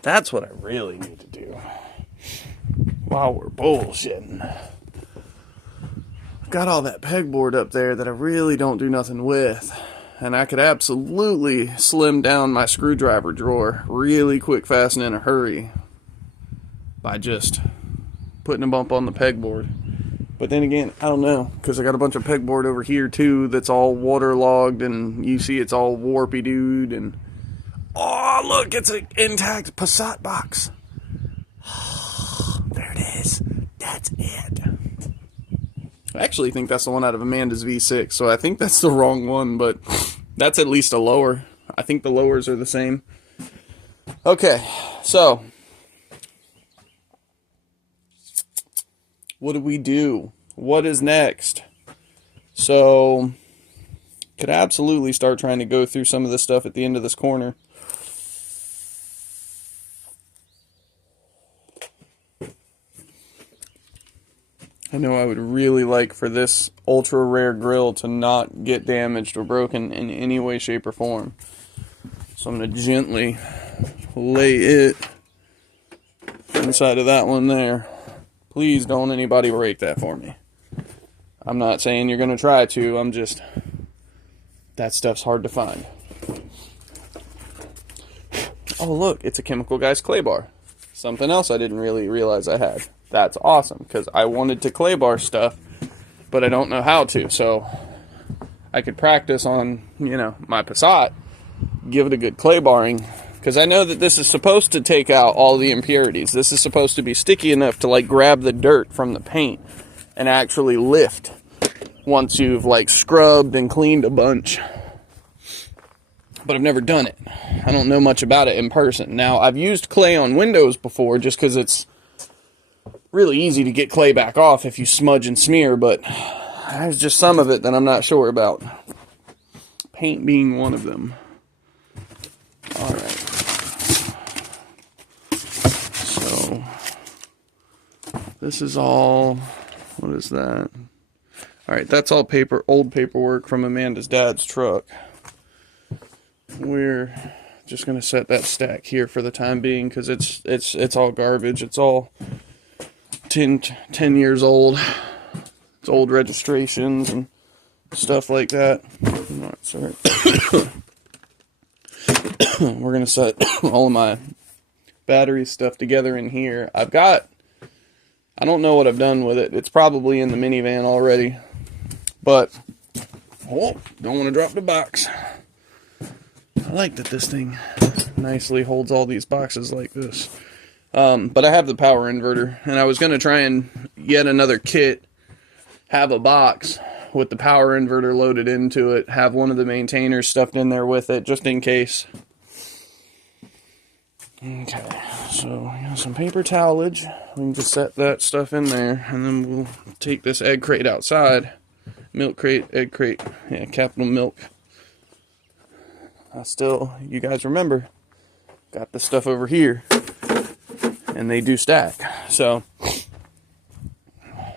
That's what I really need to do while we're bullshitting. I've got all that pegboard up there that I really don't do nothing with. And I could absolutely slim down my screwdriver drawer really quick, fast, and in a hurry by just putting a bump on the pegboard. But then again, I don't know, because I got a bunch of pegboard over here too that's all waterlogged, and you see it's all warpy, dude. And oh, look, it's an intact Passat box. There it is. That's it. I actually think that's the one out of Amanda's V6, so I think that's the wrong one, but that's at least a lower. I think the lowers are the same. Okay, so what do we do? What is next? So, could absolutely start trying to go through some of this stuff at the end of this corner. I know I would really like for this ultra rare grill to not get damaged or broken in any way, shape, or form. So I'm going to gently lay it inside of that one there. Please don't anybody break that for me. I'm not saying you're going to try to, I'm just, that stuff's hard to find. Oh look, it's a Chemical Guys clay bar. Something else I didn't really realize I had. That's awesome, because I wanted to clay bar stuff, but I don't know how to, so I could practice on, you know, my Passat, give it a good clay barring, because I know that this is supposed to take out all the impurities. This is supposed to be sticky enough to like grab the dirt from the paint and actually lift once you've like scrubbed and cleaned a bunch. But I've never done it. I don't know much about it in person. Now, I've used clay on windows before just because it's really easy to get clay back off if you smudge and smear, but there's just some of it that I'm not sure about. Paint being one of them. Alright. So, this is all, what is that? Alright, that's all old paperwork from Amanda's dad's truck. We're just going to set that stack here for the time being because it's all garbage. It's all 10 years old. It's old registrations and stuff like that. Sorry. We're going to set all of my battery stuff together in here. I don't know what I've done with it. It's probably in the minivan already. But, oh, don't want to drop the box. I like that this thing nicely holds all these boxes like this. But I have the power inverter, and I was going to try and get another kit, have a box with the power inverter loaded into it, have one of the maintainers stuffed in there with it, just in case. Okay, so we got some paper towelage. We can just set that stuff in there, and then we'll take this egg crate outside. Milk crate, egg crate, yeah, Capital Milk. You guys remember, got the stuff over here, and they do stack. So,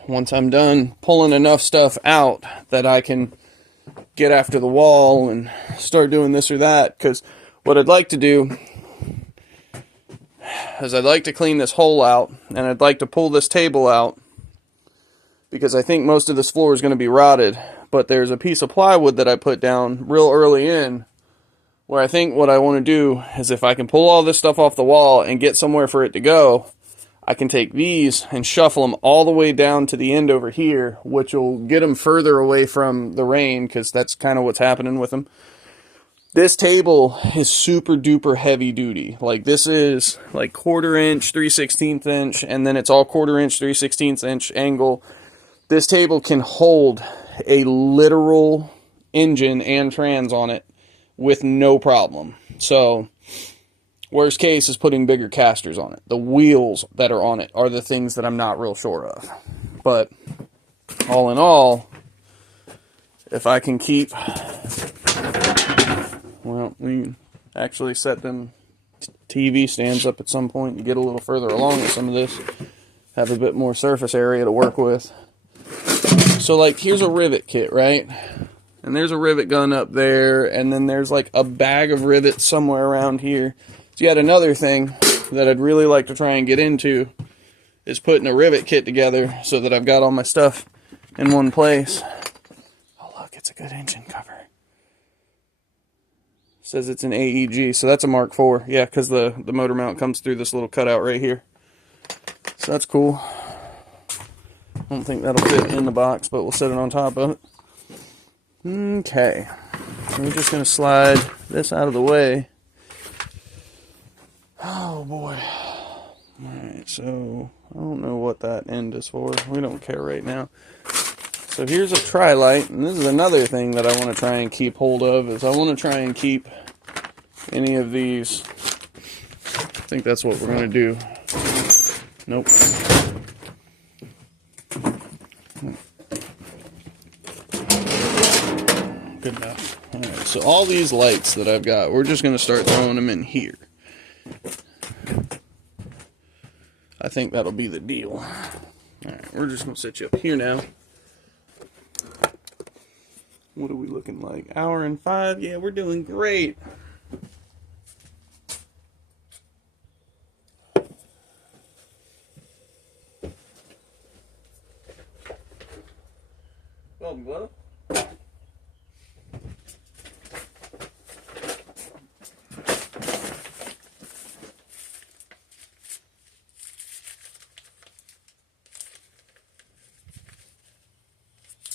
once I'm done pulling enough stuff out that I can get after the wall and start doing this or that, because what I'd like to do is I'd like to clean this hole out, and I'd like to pull this table out, because I think most of this floor is going to be rotted, but there's a piece of plywood that I put down real early in, where I think what I want to do is if I can pull all this stuff off the wall and get somewhere for it to go, I can take these and shuffle them all the way down to the end over here, which will get them further away from the rain, because that's kind of what's happening with them. This table is super duper heavy duty. Like, this is like 1/4 inch, 3/16 inch, and then it's all 1/4 inch, 3/16 inch angle. This table can hold a literal engine and trans on it with no problem. So, worst case is putting bigger casters on it. The wheels that are on it are the things that I'm not real sure of. But, all in all, if I can keep, well, we actually set them TV stands up at some point to get a little further along with some of this, have a bit more surface area to work with. So, like, here's a rivet kit, right? And there's a rivet gun up there, and then there's like a bag of rivets somewhere around here. So yet another thing that I'd really like to try and get into is putting a rivet kit together so that I've got all my stuff in one place. Oh look, it's a good engine cover. It says it's an AEG, so that's a Mark IV. Yeah, because the motor mount comes through this little cutout right here. So that's cool. I don't think that'll fit in the box, but we'll set it on top of it. Okay, so we're just going to slide this out of the way. Oh boy. Alright, so I don't know what that end is for. We don't care right now. So here's a tri-light, and this is another thing that I want to try and keep hold of, is I want to try and keep any of these. I think that's what we're going to do. Nope. Good enough. Alright, so all these lights that I've got, we're just going to start throwing them in here. I think that'll be the deal. Alright, we're just going to set you up here now. What are we looking like? Hour and 5? Yeah, we're doing great. Welcome, glove.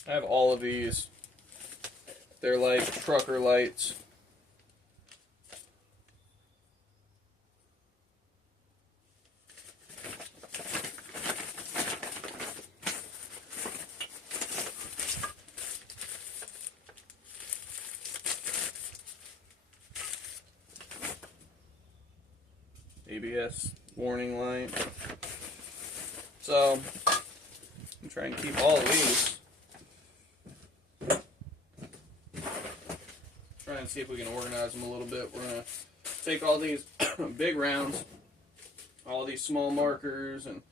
I have all of these. They're like trucker lights. ABS warning light. So, I'm trying to keep all of these. Try and see if we can organize them a little bit. We're going to take all these big rounds, all these small markers and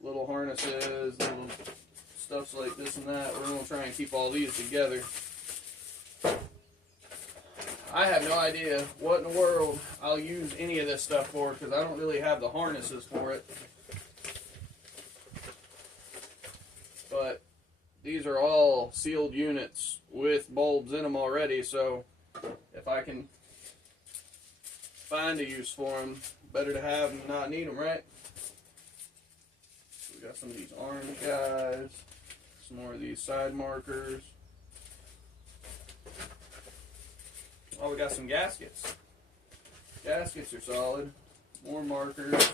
little harnesses, little stuffs like this and that. We're going to try and keep all these together. I have no idea what in the world I'll use any of this stuff for because I don't really have the harnesses for it. But these are all sealed units with bulbs in them already, so if I can find a use for them, better to have them than not need them, right? So we got some of these orange guys, some more of these side markers. Oh, we got some gaskets. Gaskets are solid. More markers,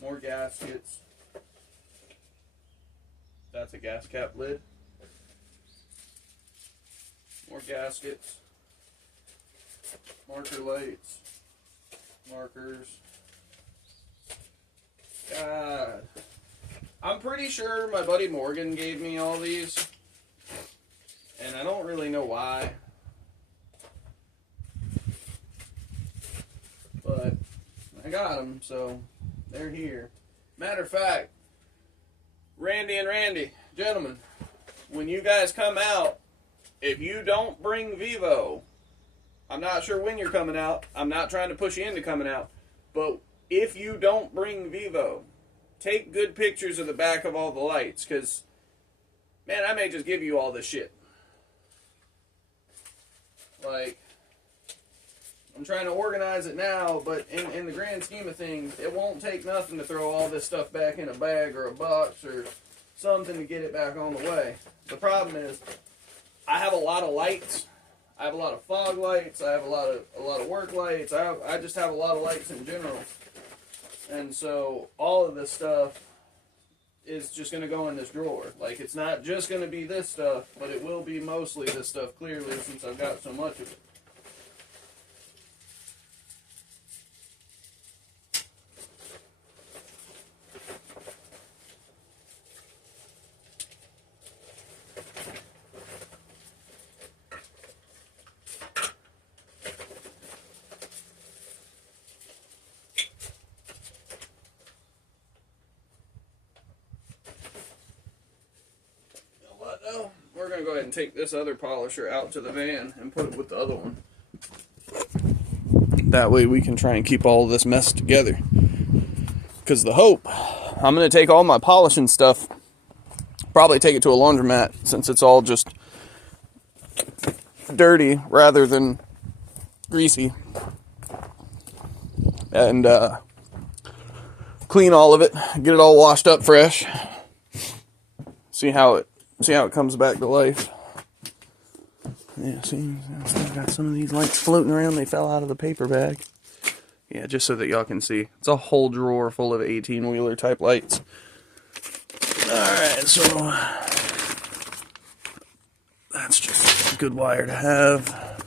more gaskets. That's a gas cap lid. More gaskets. Marker lights. Markers. God. I'm pretty sure my buddy Morgan gave me all these. And I don't really know why. But I got them, so they're here. Matter of fact, Randy and Randy, gentlemen, when you guys come out, if you don't bring Vivo, I'm not sure when you're coming out. I'm not trying to push you into coming out. But if you don't bring Vivo, take good pictures of the back of all the lights. Because, man, I may just give you all this shit. Like, I'm trying to organize it now, but in the grand scheme of things, it won't take nothing to throw all this stuff back in a bag or a box or something to get it back on the way. The problem is, I have a lot of lights. I have a lot of fog lights. I have a lot of work lights. I just have a lot of lights in general. And so all of this stuff is just going to go in this drawer. Like, it's not just going to be this stuff, but it will be mostly this stuff, clearly, since I've got so much of it. We're going to go ahead and take this other polisher out to the van and put it with the other one. That way we can try and keep all of this mess together. Because the hope, I'm going to take all my polishing stuff, probably take it to a laundromat since it's all just dirty rather than greasy. And clean all of it, get it all washed up fresh. See how it comes back to life. Yeah, see, I still got some of these lights floating around. They fell out of the paper bag. Yeah, just so that y'all can see. It's a whole drawer full of 18-wheeler type lights. Alright, so that's just a good wire to have.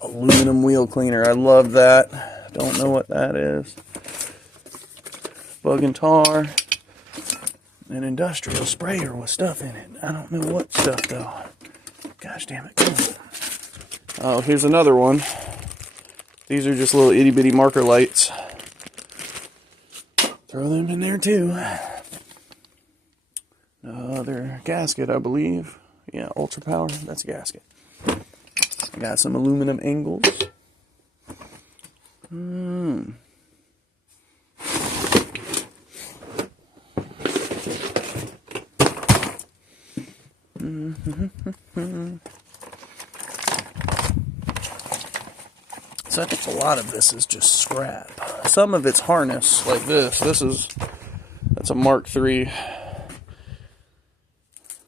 Aluminum wheel cleaner. I love that. Don't know what that is. Bug and tar. An industrial sprayer with stuff in it. I don't know what stuff though. Gosh damn it. Come on. Oh, here's another one. These are just little itty bitty marker lights. Throw them in there too. another gasket, I believe. Yeah, ultra power, that's a gasket. I got some aluminum angles. So I think a lot of this is just scrap. Some of it's harness, like this. That's a Mark III.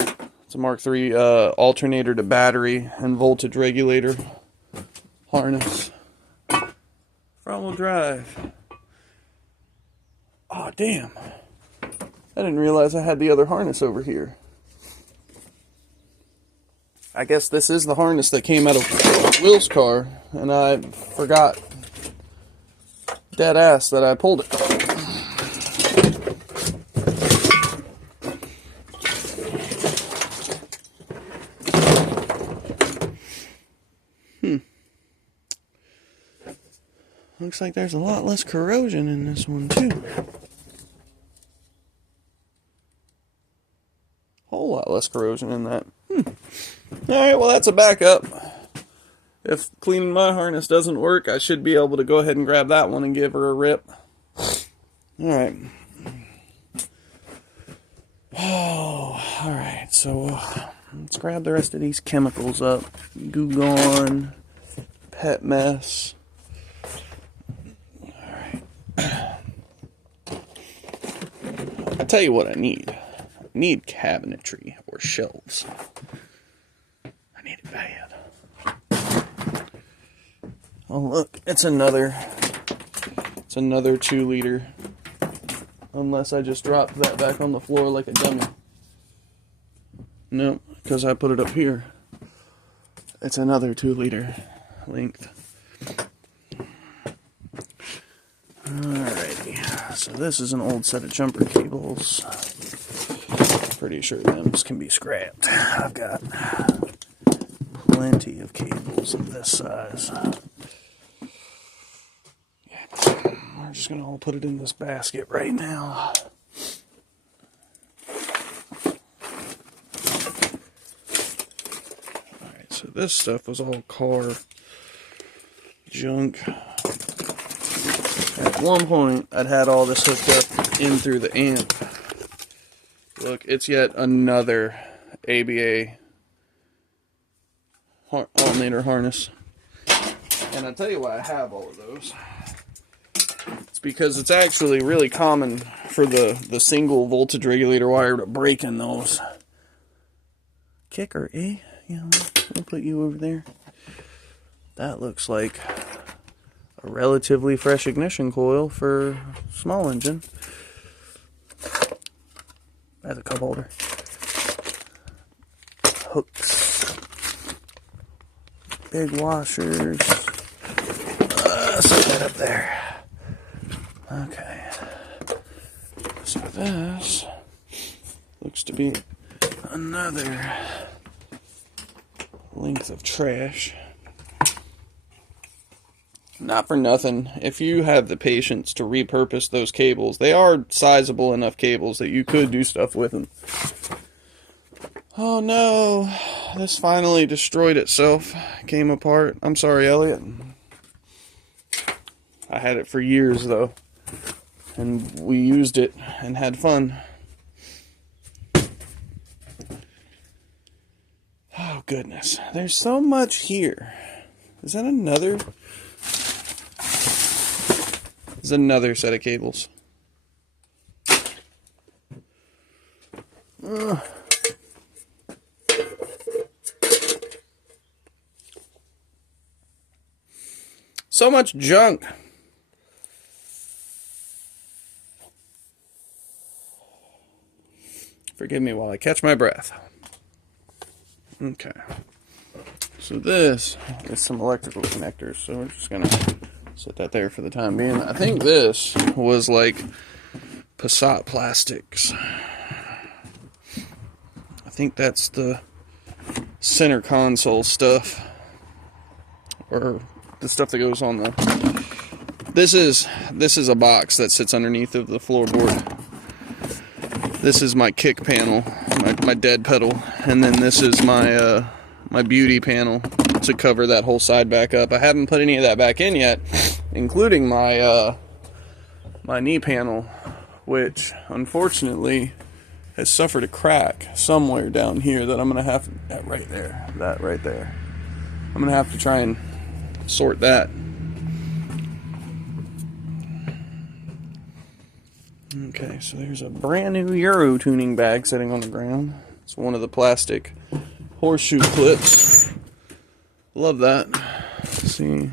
It's a Mark III alternator to battery and voltage regulator harness. Front wheel drive. Oh, damn. I didn't realize I had the other harness over here. I guess this is the harness that came out of Will's car, and I forgot dead ass that I pulled it. Looks like there's a lot less corrosion in this one too. Whole lot less corrosion in that. Alright, well that's a backup. If cleaning my harness doesn't work, I should be able to go ahead and grab that one and give her a rip. Alright. Oh, alright, so let's grab the rest of these chemicals up. Goo Gone, Pet Mess. Alright. I'll tell you what I need. I need cabinetry or shelves. I need it bad. Oh look, it's another 2-liter. Unless I just dropped that back on the floor like a dummy. No, because I put it up here. It's another 2-liter length. Alrighty, so this is an old set of jumper cables. Pretty sure those can be scrapped. I've got plenty of cables of this size. We're just going to all put it in this basket right now. Alright, so this stuff was all car junk. At one point, I'd had all this hooked up in through the amp. Look, it's yet another ABA alternator harness. And I'll tell you why I have all of those. It's because it's actually really common for the single voltage regulator wire to break in those. Kicker, eh? Yeah, we'll put you over there. That looks like a relatively fresh ignition coil for small engine. That's a cup holder. Hooks. Big washers. Set that up there. Okay. So this looks to be another length of trash. Not for nothing. If you have the patience to repurpose those cables, they are sizable enough cables that you could do stuff with them. Oh no, this finally destroyed itself. Came apart. I'm sorry, Elliot. I had it for years though, and we used it and had fun. Oh goodness, there's so much here. Is that another? This is another set of cables. So much junk. Forgive me while I catch my breath. Okay. So this is some electrical connectors. So we're just going to set that there for the time being. I think this was like Passat plastics. I think that's the center console stuff. Or the stuff that goes on the... This is a box that sits underneath of the floorboard. This is my kick panel, my dead pedal, and then this is my my beauty panel to cover that whole side back up. I haven't put any of that back in yet, including my my knee panel, which unfortunately has suffered a crack somewhere down here that I'm gonna have to, that right there. I'm gonna have to try and sort that. Okay, so there's a brand new Euro tuning bag sitting on the ground. It's one of the plastic horseshoe clips. Love that. Let's see.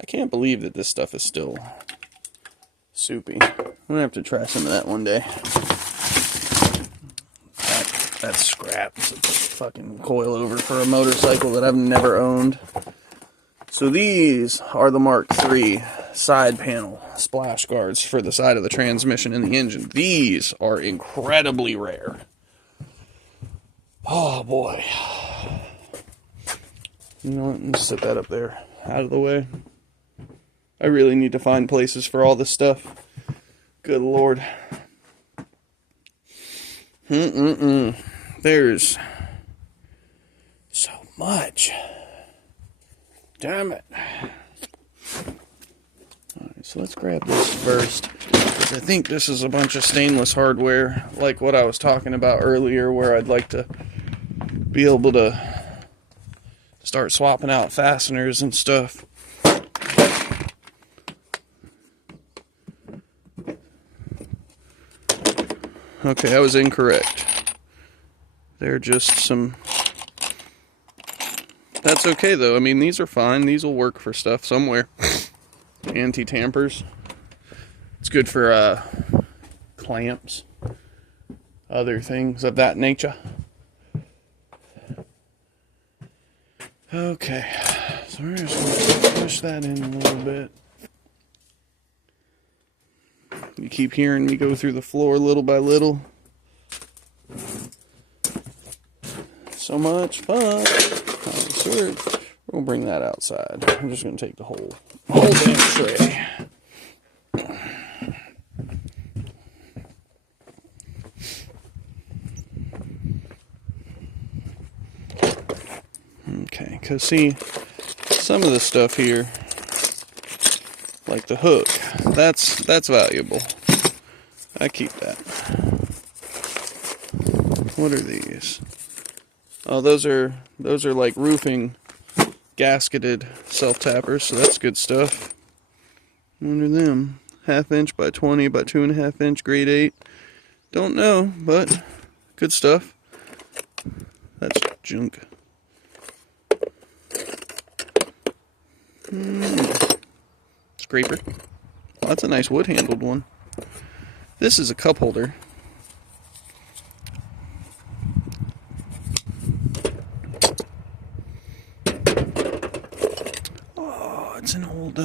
I can't believe that this stuff is still soupy. I'm gonna have to try some of that one day. That's scrap. It's a fucking coilover for a motorcycle that I've never owned. So these are the Mark III side panel splash guards for the side of the transmission and the engine. These are incredibly rare. Oh boy. You know what? Let's set that up there, out of the way. I really need to find places for all this stuff. Good Lord. There's so much. Damn it. Alright, so let's grab this first. I think this is a bunch of stainless hardware, like what I was talking about earlier, where I'd like to be able to start swapping out fasteners and stuff. Okay, I was incorrect. They're just some... That's okay though. I mean, these are fine. These will work for stuff somewhere. Anti-tampers. It's good for clamps. Other things of that nature. Okay. So we're just going to push that in a little bit. You keep hearing me go through the floor little by little. So much fun. So we're going to bring that outside. I'm just going to take the whole damn tray. Okay, because see, some of the stuff here, like the hook, that's valuable. I keep that. What are these? Oh, those are like roofing gasketed self-tappers, so that's good stuff. What are them? 1/2 inch by 20 by 2.5 inch, grade 8. Don't know, but good stuff. That's junk. Scraper. Oh, that's a nice wood-handled one. This is a cup holder. Oh, it's an old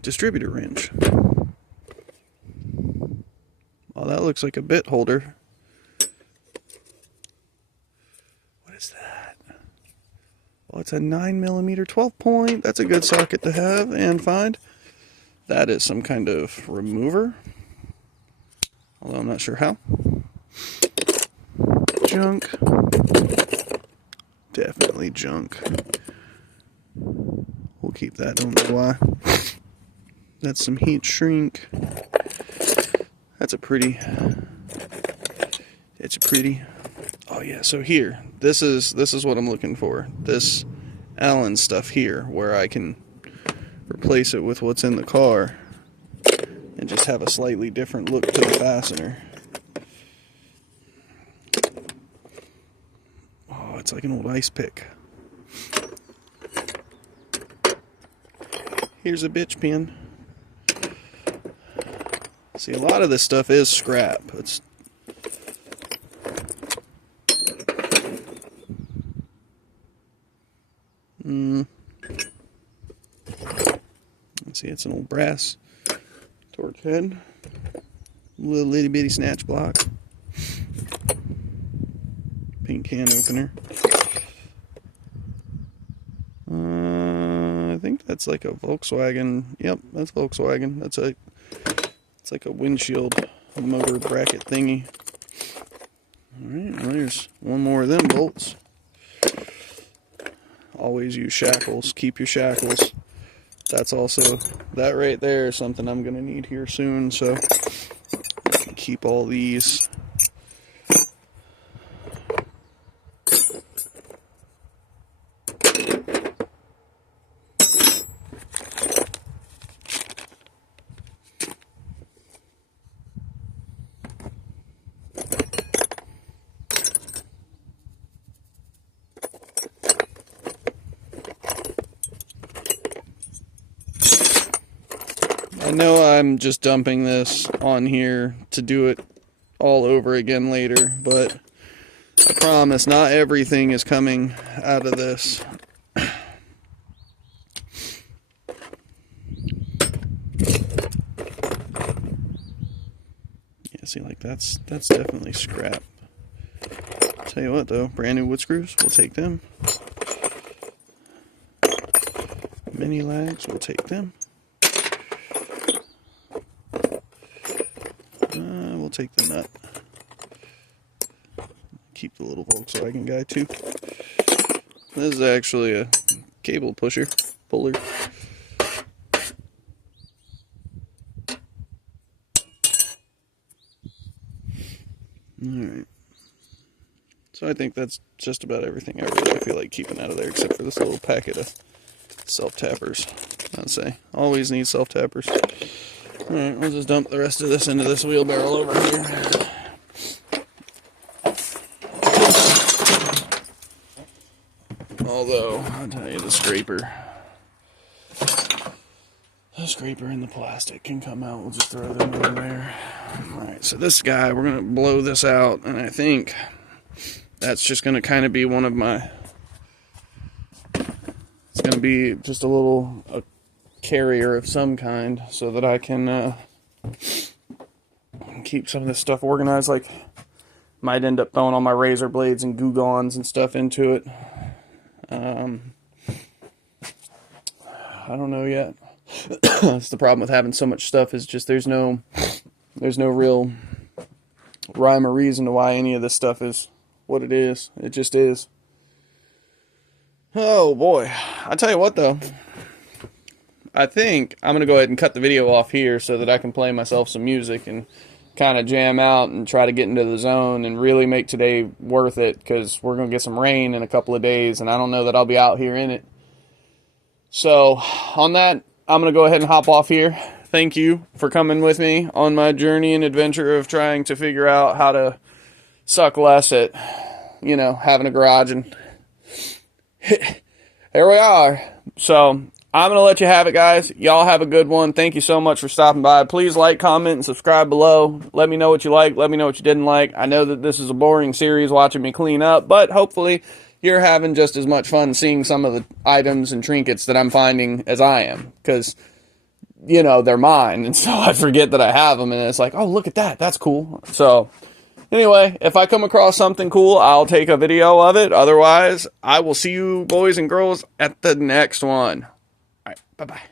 distributor wrench. Oh, that looks like a bit holder. What is that? Oh, it's a 9mm 12-point. That's a good socket to have and find. That is some kind of remover. Although I'm not sure how. Junk. Definitely junk. We'll keep that, don't know why. That's some heat shrink. That's a pretty... It's a pretty... Oh yeah, so here, this is what I'm looking for. This Allen stuff here, where I can replace it with what's in the car and just have a slightly different look to the fastener. Oh, it's like an old ice pick. Here's a bitch pin. See, a lot of this stuff is scrap. It's see, it's an old brass torque head, little itty bitty snatch block, paint can opener. that's like a Volkswagen. Yep, that's Volkswagen. It's like a windshield motor bracket thingy. Alright, well, there's one more of them bolts. Always use shackles. Keep your shackles. That's also, that right there is something I'm going to need here soon, so keep all these. I know I'm just dumping this on here to do it all over again later, but I promise not everything is coming out of this. Yeah, see, like that's definitely scrap. Tell you what though, brand new wood screws, we'll take them. Mini lags, we'll take them. We'll take the nut. Keep the little Volkswagen guy too. This is actually a cable puller. Alright. So I think that's just about everything I really feel like keeping out of there, except for this little packet of self-tappers. I'd say, always need self-tappers. Alright, we'll just dump the rest of this into this wheelbarrow over here. Although, I'll tell you, the scraper and the plastic can come out. We'll just throw them in there. Alright, so this guy, we're going to blow this out, and I think that's just going to kind of be one of my... It's going to be just a little... carrier of some kind so that I can keep some of this stuff organized. Like, might end up throwing all my razor blades and glue guns and stuff into it. I don't know yet. That's the problem with having so much stuff, is just there's no real rhyme or reason to why any of this stuff is what it is. It just is. Oh boy, I tell you what though, I think I'm going to go ahead and cut the video off here so that I can play myself some music and kind of jam out and try to get into the zone and really make today worth it, because we're going to get some rain in a couple of days and I don't know that I'll be out here in it. So on that, I'm going to go ahead and hop off here. Thank you for coming with me on my journey and adventure of trying to figure out how to suck less at, you know, having a garage, and here we are. So I'm going to let you have it, guys. Y'all have a good one. Thank you so much for stopping by. Please like, comment, and subscribe below. Let me know what you like. Let me know what you didn't like. I know that this is a boring series watching me clean up, but hopefully you're having just as much fun seeing some of the items and trinkets that I'm finding as I am, because, you know, they're mine, and so I forget that I have them, and it's like, oh, look at that. That's cool. So anyway, if I come across something cool, I'll take a video of it. Otherwise, I will see you boys and girls at the next one. All right, bye-bye.